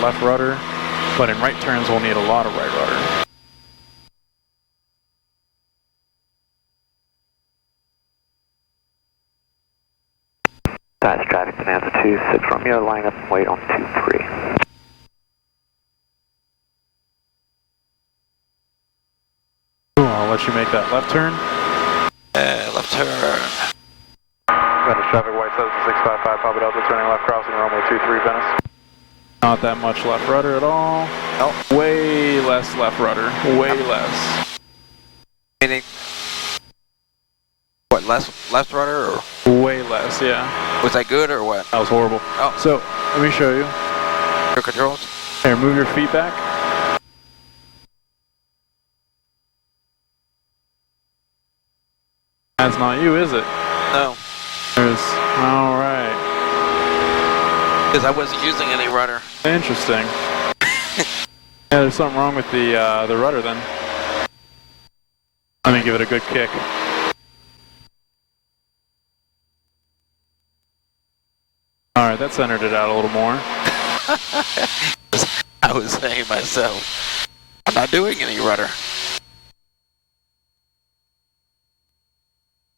left rudder, but in right turns, we'll need a lot of right rudder. Fast traffic, Bonanza 26 Romeo, line up and wait on 23. I'll let you make that left turn. Left turn. Venice traffic, white 7655, Papa Delta, turning left, crossing runway 23, Venice. Not that much left rudder at all. Nope. Way less left rudder. Way less. Meaning, what, left rudder or? Way less, yeah. Was that good or what? That was horrible. Oh. So, let me show you. Your controls? Here, move your feet back. That's not you, is it? No. There's, all right. Because I wasn't using any rudder. Interesting. Yeah, there's something wrong with the rudder then. Let me give it a good kick. All right, that centered it out a little more. I was saying myself, I'm not doing any rudder.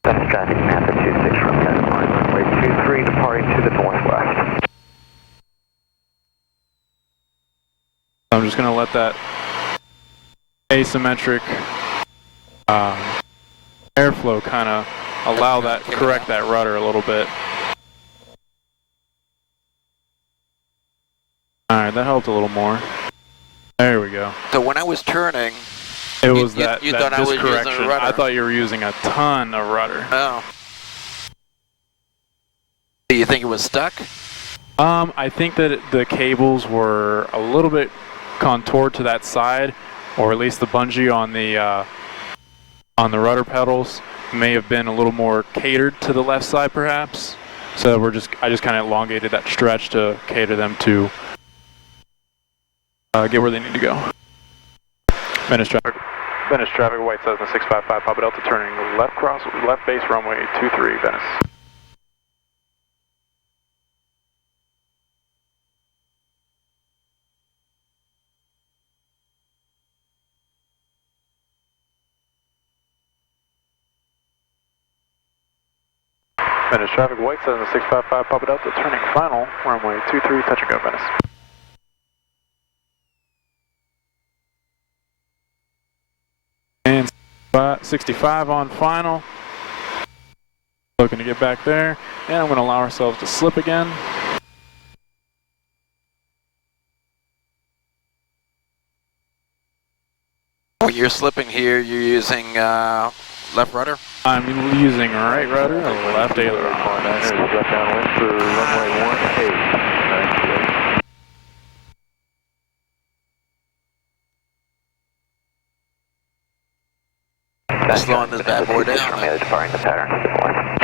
Fast traffic, Bonanza 26 Romeo, runway 23, departing to the northwest. I'm just going to let that asymmetric airflow kind of allow that, correct that rudder a little bit. Alright, that helped a little more. There we go. So when I was turning, It was you that thought I was using discorrection. rudder. I thought you were using a ton of rudder. oh. Do you think it was stuck? I think that the cables were a little bit contoured to that side, or at least the bungee on the rudder pedals may have been a little more catered to the left side, perhaps. So I just kind of elongated that stretch to cater them to get where they need to go. Venice traffic, white Cessna 655, Papa Delta, turning left base runway 23, Venice. Venice traffic, white Cessna 655, Papa Delta, turning final, runway 23, touch and go, Venice. And 65 on final. Looking to get back there, and I'm going to allow ourselves to slip again. When you're slipping here, you're using left rudder? I'm using right rudder and left aileron. Left downwind for runway 18. Slowing this bad boy down. Departing the pattern.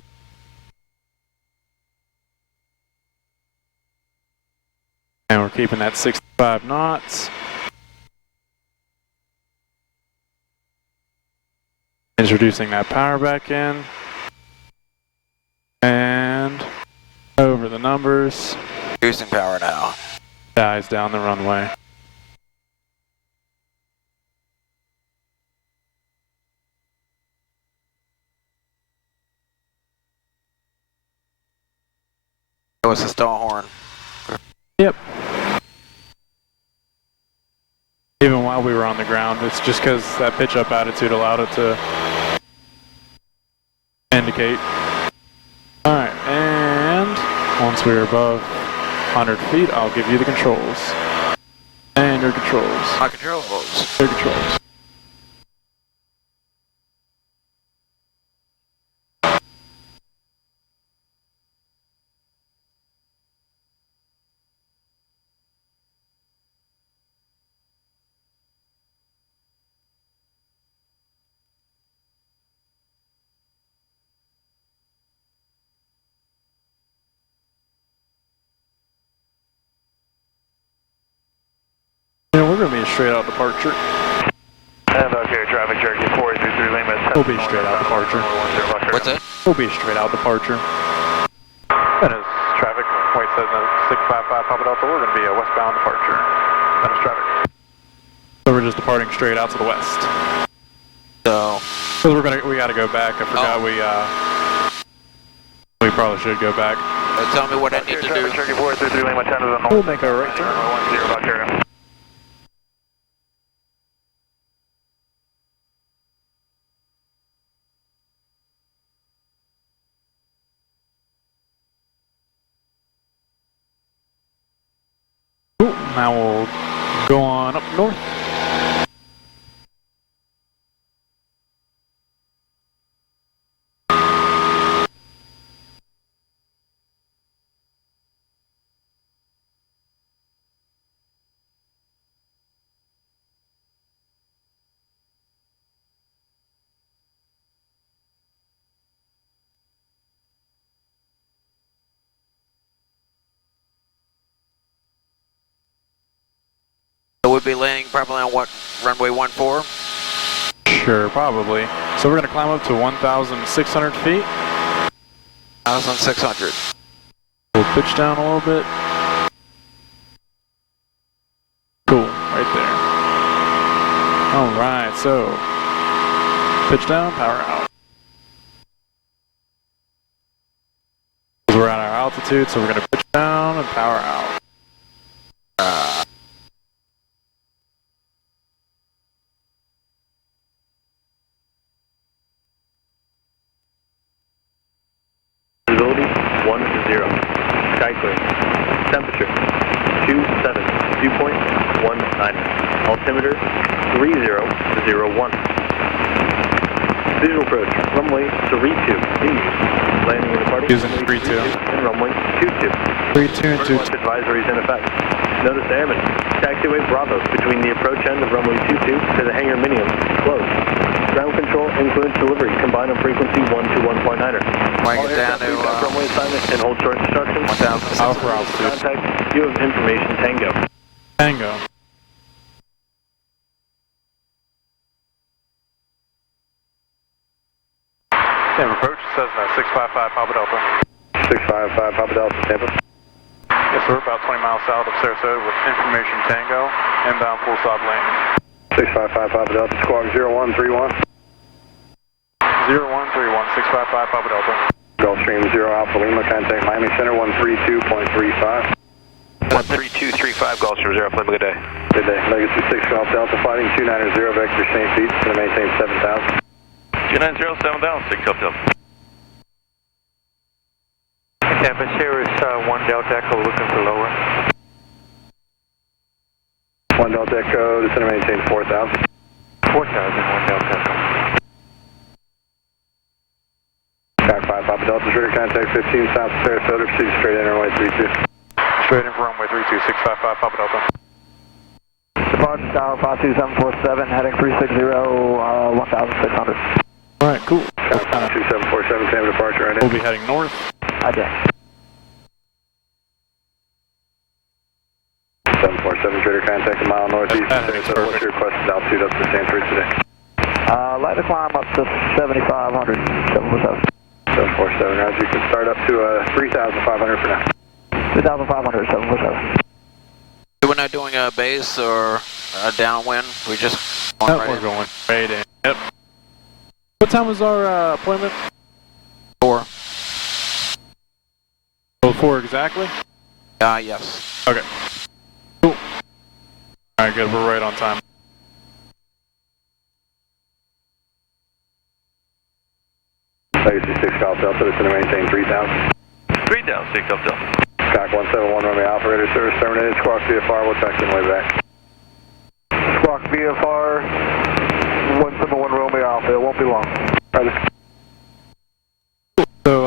And we're keeping that 65 knots. Introducing that power back in. And over the numbers. Boosting power now. Dies down the runway. That was the stall horn. Yep. Even while we were on the ground, it's just because that pitch up attitude allowed it to indicate. Alright, and once we're above 100 feet, I'll give you the controls. And your controls. My controls. Your controls. Yeah, we're going to be a straight out departure. And okay, traffic Cherokee 433 Lima. We'll be straight out departure. What's that? We'll be straight out departure. That is traffic. Wait, says 655 Papa Delta. We're going to be a westbound departure. That is traffic. So we're just departing straight out to the west. So. Because we got to go back. I forgot we probably should go back. Tell me what I need to do. Cherokee 433 Lima 10 to the north. We'll make a right turn. 10 about Cherokee. Cool. Now we'll go on up north. So we'll be landing probably on what, runway 14? Sure, probably. So we're going to climb up to 1,600 feet. 1,600. We'll pitch down a little bit. Cool, right there. Alright, so pitch down, power out. We're at our altitude, so we're going to pitch down and power out. Visibility 10. Sky clear. Temperature 27. Viewpoint 19. Altimeter 3001. Visual approach. Runway 32 in use. Landing and departing. Using runway 32. And runway 22. 32 and 22. Advisories in effect. Notice to airmen. Taxiway Bravo between the approach end of runway 22 to the hangar minimum. Closed. Ground control influence delivery combined on frequency 1 to 1.9er. Wang it down to runway assignment and hold short instructions. 1,000. Alpha altitude. Contact. You have information. Tango. Tango. Same approach, Cessna 655 Papa Delta. 655 Papa Delta, Tampa. Yes, sir, about 20 miles south of Sarasota with information Tango, inbound full stop landing. 655 Papa Delta, squawk 0131. 0131, 655 Papa Delta. Gulfstream 0 Alpha Lima, contact Miami Center 132.35. 13235 Gulfstream 0 Lima, good day. Good day. Legacy 6 Golf Delta, fighting 290 vector St. Pete, going to maintain 7,000. 290 7000, 6 Delta. Tampa, Sirius 1 Delta Echo looking for lower. 1 Delta Echo, just going to maintain 4,000. 4,000, 1 Delta Echo. Track 5 Papa Delta, ready to contact 15 south of Sarasota, proceed straight in runway 32. Straight in for runway 32, 655 Papa Delta. Departure Tower 52747, heading 360, 1,600. Alright, cool. 2747, Tampa departure right We'll in. be heading north. Hi, 747 trader contact a mile northeast of Sarasota. What's your requested altitude up to San Cruz today? Like to climb up to 7,500, 747. 747, Roger. You can start up to 3,500 for now. 3,500, 747. We're not doing a base or a downwind. We just going right We're in. going right in. Yep. What time was our appointment? 4. Oh, 4 exactly? Yes. Okay. Cool. Alright, good. We're right on time. Legacy 6 Golf Delta, it's going to maintain 3,000. 3,000, Takeoff Delta. Cock 171 runway Alpha, radar service terminated. Squawk VFR, we'll taxi on the way back. Squawk VFR, 171 Romeo Alpha, it won't be long. Roger. So,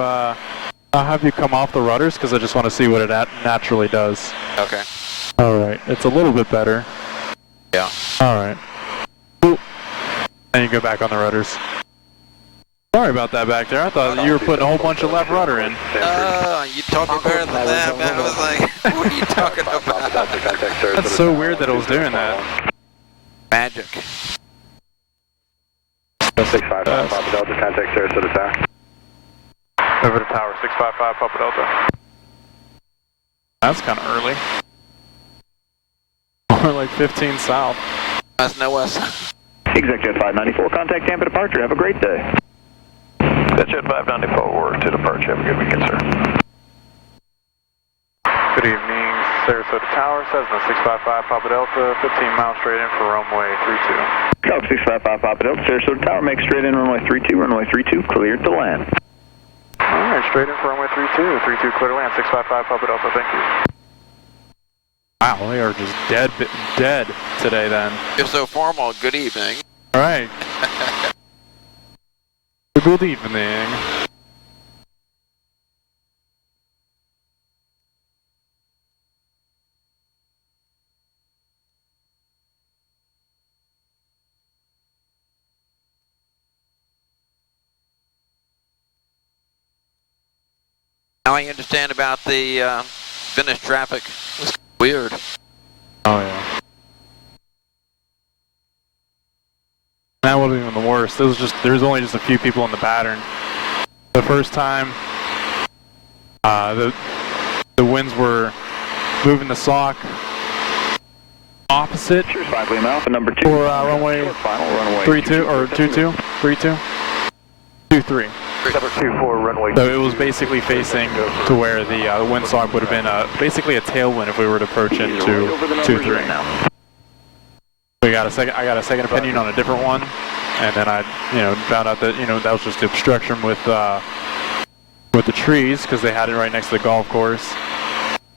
I'll have you come off the rudders because I just want to see what it naturally does. Okay. Alright, it's a little bit better. Yeah. Alright. Cool. And you go back on the rudders. Sorry about that back there. I thought you were putting a whole bunch of left rudder in. You taught me better than that, man. I was like, what are you talking about? That's so weird that it was doing that. Magic. 655 Papa Delta, contact Sarasota Tower. Over to tower, 655 Papa Delta. That's kind of early. We're like 15 south. That's no west. Executive 594, contact Tampa departure. Have a great day. That's Jet 594 to departure. Have a good weekend, sir. Good evening, Sarasota Tower, Cessna 655 Papa Delta, 15 miles straight in for runway 32. Cobb 655 Papa Delta, Sarasota Tower, make straight in runway 32, runway 32, cleared to land. Alright, straight in for runway 32, 32 clear to land, 655 Papa Delta, thank you. Wow, they are just dead today then. You're so formal. Good evening. Alright. Good evening. Now I understand about the Venice traffic. It was weird. Oh yeah. That wasn't even the worst. It was just there was only just a few people in the pattern. The first time, the winds were moving the sock opposite. Sure, 5 Lima Alpha, number 2. For runway final runway 32 or 22, 32, 23. Number 24, runway. So it was basically facing to where the windsock would have been basically a tailwind if we were to approach into 23. We got a second. I got a second opinion on a different one, and then I, found out that that was just obstruction with the trees because they had it right next to the golf course,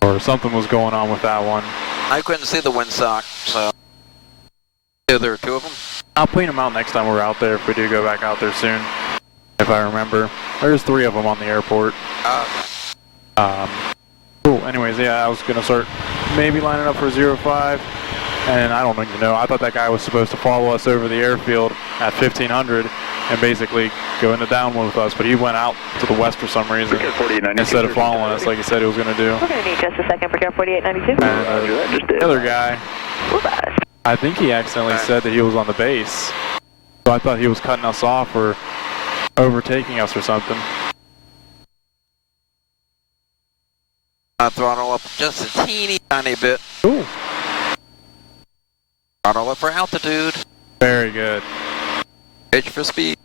or something was going on with that one. I couldn't see the windsock, so there were 2 of them. I'll clean them out next time we're out there if we do go back out there soon. If I remember, there's 3 of them on the airport. Cool. Anyways, yeah, I was gonna start maybe lining up for 05, and I don't even know. I thought that guy was supposed to follow us over the airfield at 1500 and basically go into downwind with us, but he went out to the west for some reason instead of following us like he said he was gonna do. We're going to need just a second for Air 4892. And the other guy, I think he accidentally said that he was on the base, so I thought he was cutting us off or overtaking us or something. Throttle up just a teeny tiny bit. Cool. Throttle up for altitude. Very good. Pitch for speed.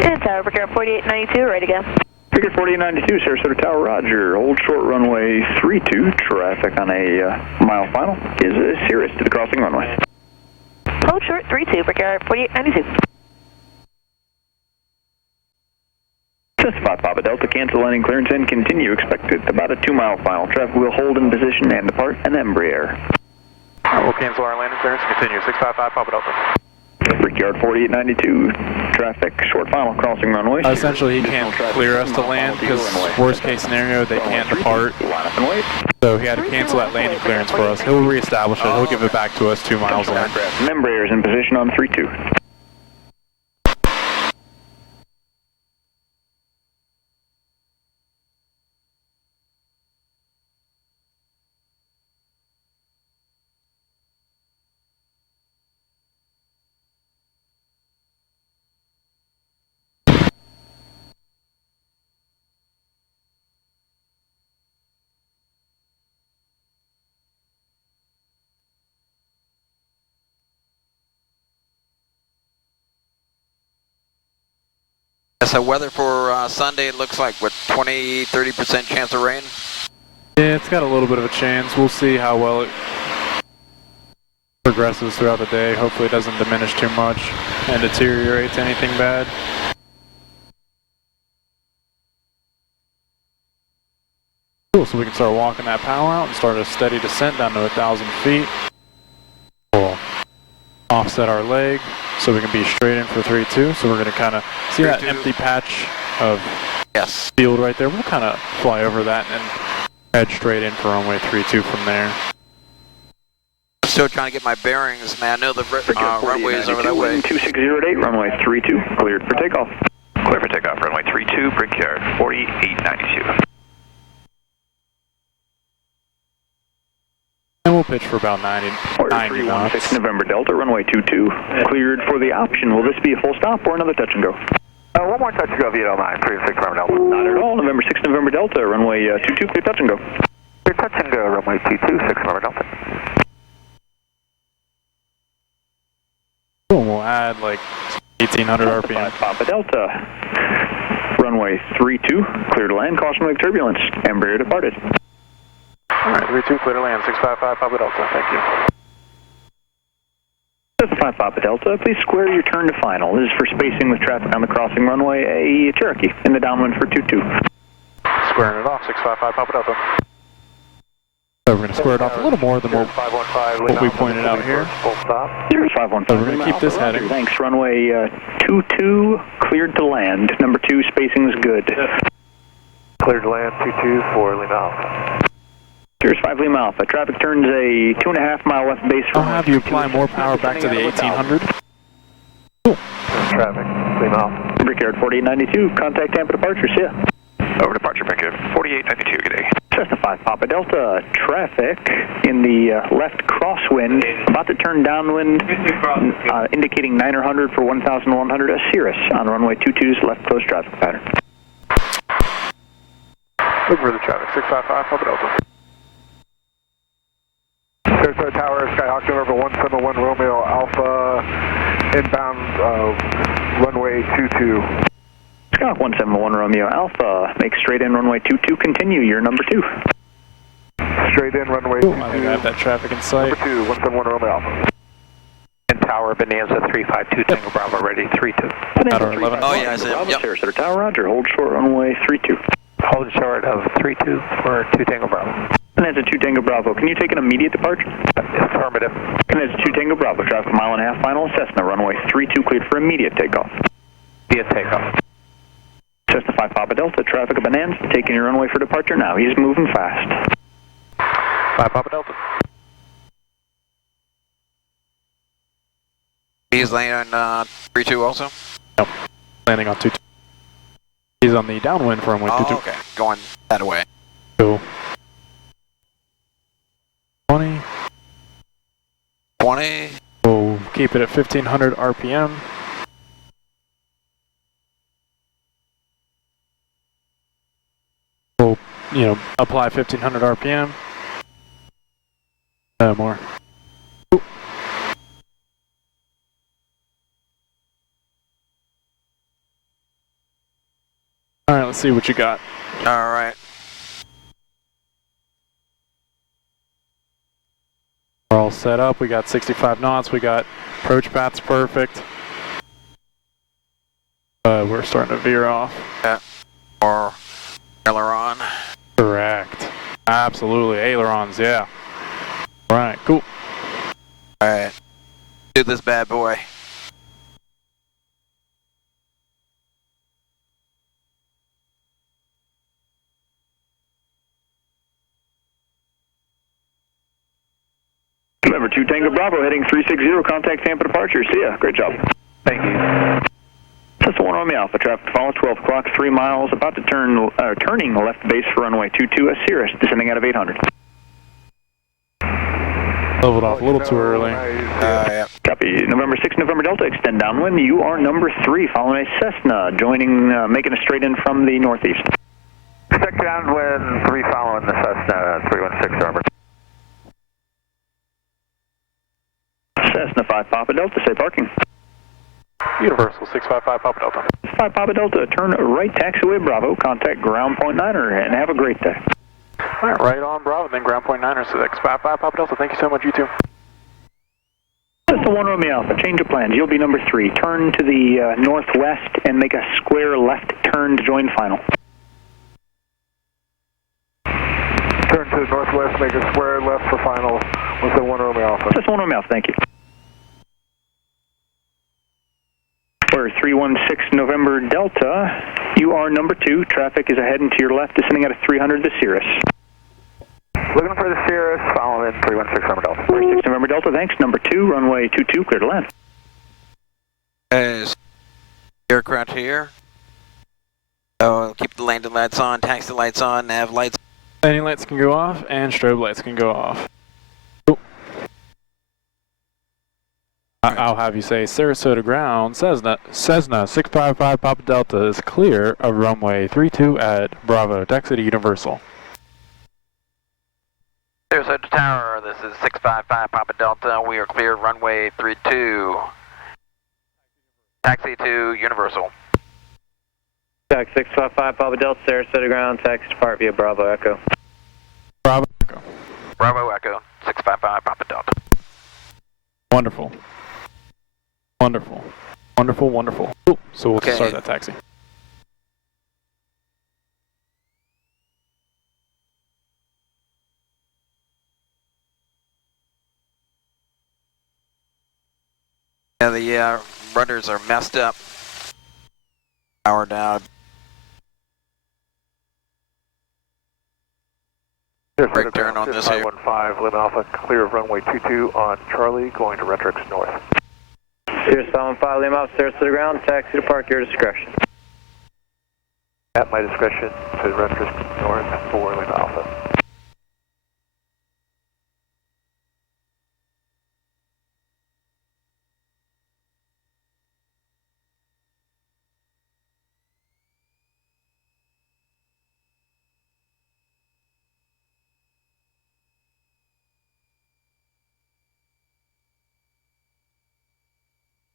And Tower for Air 4892, right again. Picott 4892, Sarasota Tower, roger. Hold short runway 32, traffic on a mile final is Cirrus to the crossing runway. Hold short 32 for Air 4892. Justify Papa Delta, cancel landing clearance and continue. Expected about a 2-mile final. Traffic will hold in position and depart, and then Embraer. We'll cancel our landing clearance and continue. 655 Papa Delta. Brickyard 4892, traffic, short final, crossing runway. Essentially, he can't clear us to land because worst case scenario, they can't depart. Line up and wait. So he had to cancel that landing clearance for us. He'll reestablish it. He'll give it back to us 2 miles in. Embraer is in position on 32. So weather for Sunday looks like, what, 20-30% chance of rain? Yeah, it's got a little bit of a chance. We'll see how well it progresses throughout the day. Hopefully it doesn't diminish too much and deteriorate to anything bad. Cool, so we can start walking that power out and start a steady descent down to 1,000 feet. We'll offset our leg so we can be straight in for 3-2. So we're going to kind of see that empty patch of field right there. We'll kind of fly over that and head straight in for runway 32 from there. Still trying to get my bearings, man. I know the runway is over that way. 2608, runway 32, cleared for takeoff. Clear for takeoff, runway 32, Brickyard 4892. And we'll pitch for about 90 knots. November Delta, runway 22, cleared for the option. Will this be a full stop or another touch and go? One more touch and go, via 09, 36 November Delta. Not at all, November 6 November Delta, runway 22, clear touch and go. Clear touch and go, runway 22, 6 November Delta. Cool, we'll add like 1,800 RPM. Papa Delta, runway 32, clear to land, caution wake turbulence, Embraer departed. Alright, 32, clear to land, 655 Papa Delta, thank you. 655 Papa Delta, please square your turn to final. This is for spacing with traffic on the crossing runway, a Cherokee, in the downwind for 22. Squaring it off, 655 Papa Delta. So we're going to square it off a little more than what we pointed out here. Full stop. 0515. So we're going to keep this heading. Thanks, runway 22, cleared to land. Number 2, spacing is good. Cleared to land, 22 for Lima Alpha. Here's 5 Lima Alpha. Traffic turns a 2.5 mile left base. I'll have you apply more power back to the 1800. Cool. Traffic, Lima Alpha. Brickyard 4892, contact Tampa departure, see ya. Over departure, Brickyard 4892, good day. Cessna 5 Papa Delta, traffic in the left crosswind, about to turn downwind, indicating 900 for 1,100 Cirrus on runway 22's left close traffic pattern. Look for the traffic, 655 Papa Delta. Sarasota Tower, Skyhawk November 171 Romeo Alpha, inbound runway 22. Skyhawk 171 Romeo Alpha, make straight in runway 22, continue, you're number 2. Straight in runway 22. I think I have that traffic in sight. Number 2, 171 Romeo Alpha. And Tower, Bonanza 352, Tango Bravo, ready, 32. Tower 11. Oh yeah, I see it. Yep. Sarasota Tower, roger, hold short runway 32. Hold short of 32 for 2 Tango Bravo. Bonanza 2 Tango Bravo, can you take an immediate departure? Affirmative. Bonanza 2 Tango Bravo, traffic 1.5 miles final, Cessna, runway 32, cleared for immediate takeoff. Via takeoff. Cessna 5 Papa Delta, traffic at Bonanza, taking your runway for departure now. He's moving fast. 5 Papa Delta. He's landing on 32 also? Nope. Landing on 22. He's on the downwind for runway 22. Okay. Going that way. Cool. 20. 20. We'll keep it at 1,500 RPM. We'll, apply 1,500 RPM. More. Ooh. All right, let's see what you got. All right. We're all set up. We got 65 knots. We got approach paths perfect. We're starting to veer off. Yeah. Or aileron. Correct. Absolutely. Ailerons, yeah. All right, cool. All right. Do this bad boy. November 2 Tango Bravo, heading 360, contact Tampa departure. See ya. Great job. Thank you. Cessna 1 Romeo Alpha, traffic follow 12 o'clock, 3 miles, about to turning left base for runway 22 Cirrus, descending out of 800. Leveled off a little too early. Yeah. Copy. November 6 November Delta, extend downwind. You are number 3, following a Cessna, making a straight in from the northeast. Check downwind 3 following the Cessna 316 November. Cessna 5 Papa Delta, say parking. Universal 655 Papa Delta. 5 Papa Delta, turn right taxiway Bravo, contact ground point Niner, and have a great day. All right on Bravo, then ground point Niner, 655 Papa Delta. Thank you so much, you too. This is the 1 Romeo Alpha, change of plans, you'll be number 3. Turn to the northwest and make a square left turn to join final. Turn to the northwest, make a square left for final with the 1 Romeo Alpha. This is 1 Romeo Alpha, thank you. We're 316 November Delta. You are number 2. Traffic is ahead and to your left, descending out of 300 the Cirrus. Looking for the Cirrus, following 316 November Delta. 316 November Delta, thanks. Number 2, runway 22, clear to land. Aircraft here. So keep the landing lights on, taxi lights on, nav lights. Landing lights can go off, and strobe lights can go off. I'll have you say Sarasota ground, Cessna 655 Papa Delta is clear of runway 32 at Bravo, taxi to Universal. Sarasota Tower, this is 655 Papa Delta. We are clear runway 32. Taxi to Universal. Taxi 655 Papa Delta, Sarasota ground, taxi depart via Bravo Echo. Bravo Echo. Bravo Echo, 655 Papa Delta. Wonderful. Wonderful. Wonderful, wonderful. Cool. So we'll start that taxi. Yeah, the rudders are messed up. Power down. Brake turn on this here. 515, Lima Alpha, clear of runway 22 on Charlie, going to Retrix North. Cirrus 515, Lima Alpha, Sarasota ground, taxi to park, your discretion. At my discretion to Retrix North for Lima Alpha.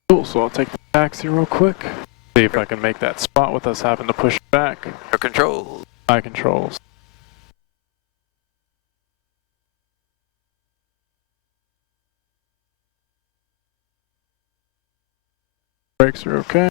Cool, so I'll take the taxi real quick. See if I can make that spot with us having to push back. Your controls. My controls. Brakes are okay.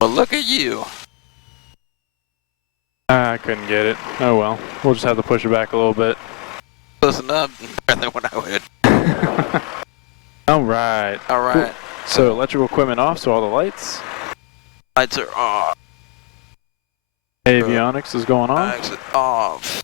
Well, look at you. I couldn't get it. Oh well. We'll just have to push it back a little bit. Close enough, better than what I would. Alright. Alright. Cool. So electrical equipment off, so all the lights. Lights are off. Avionics is going on. Lights are off.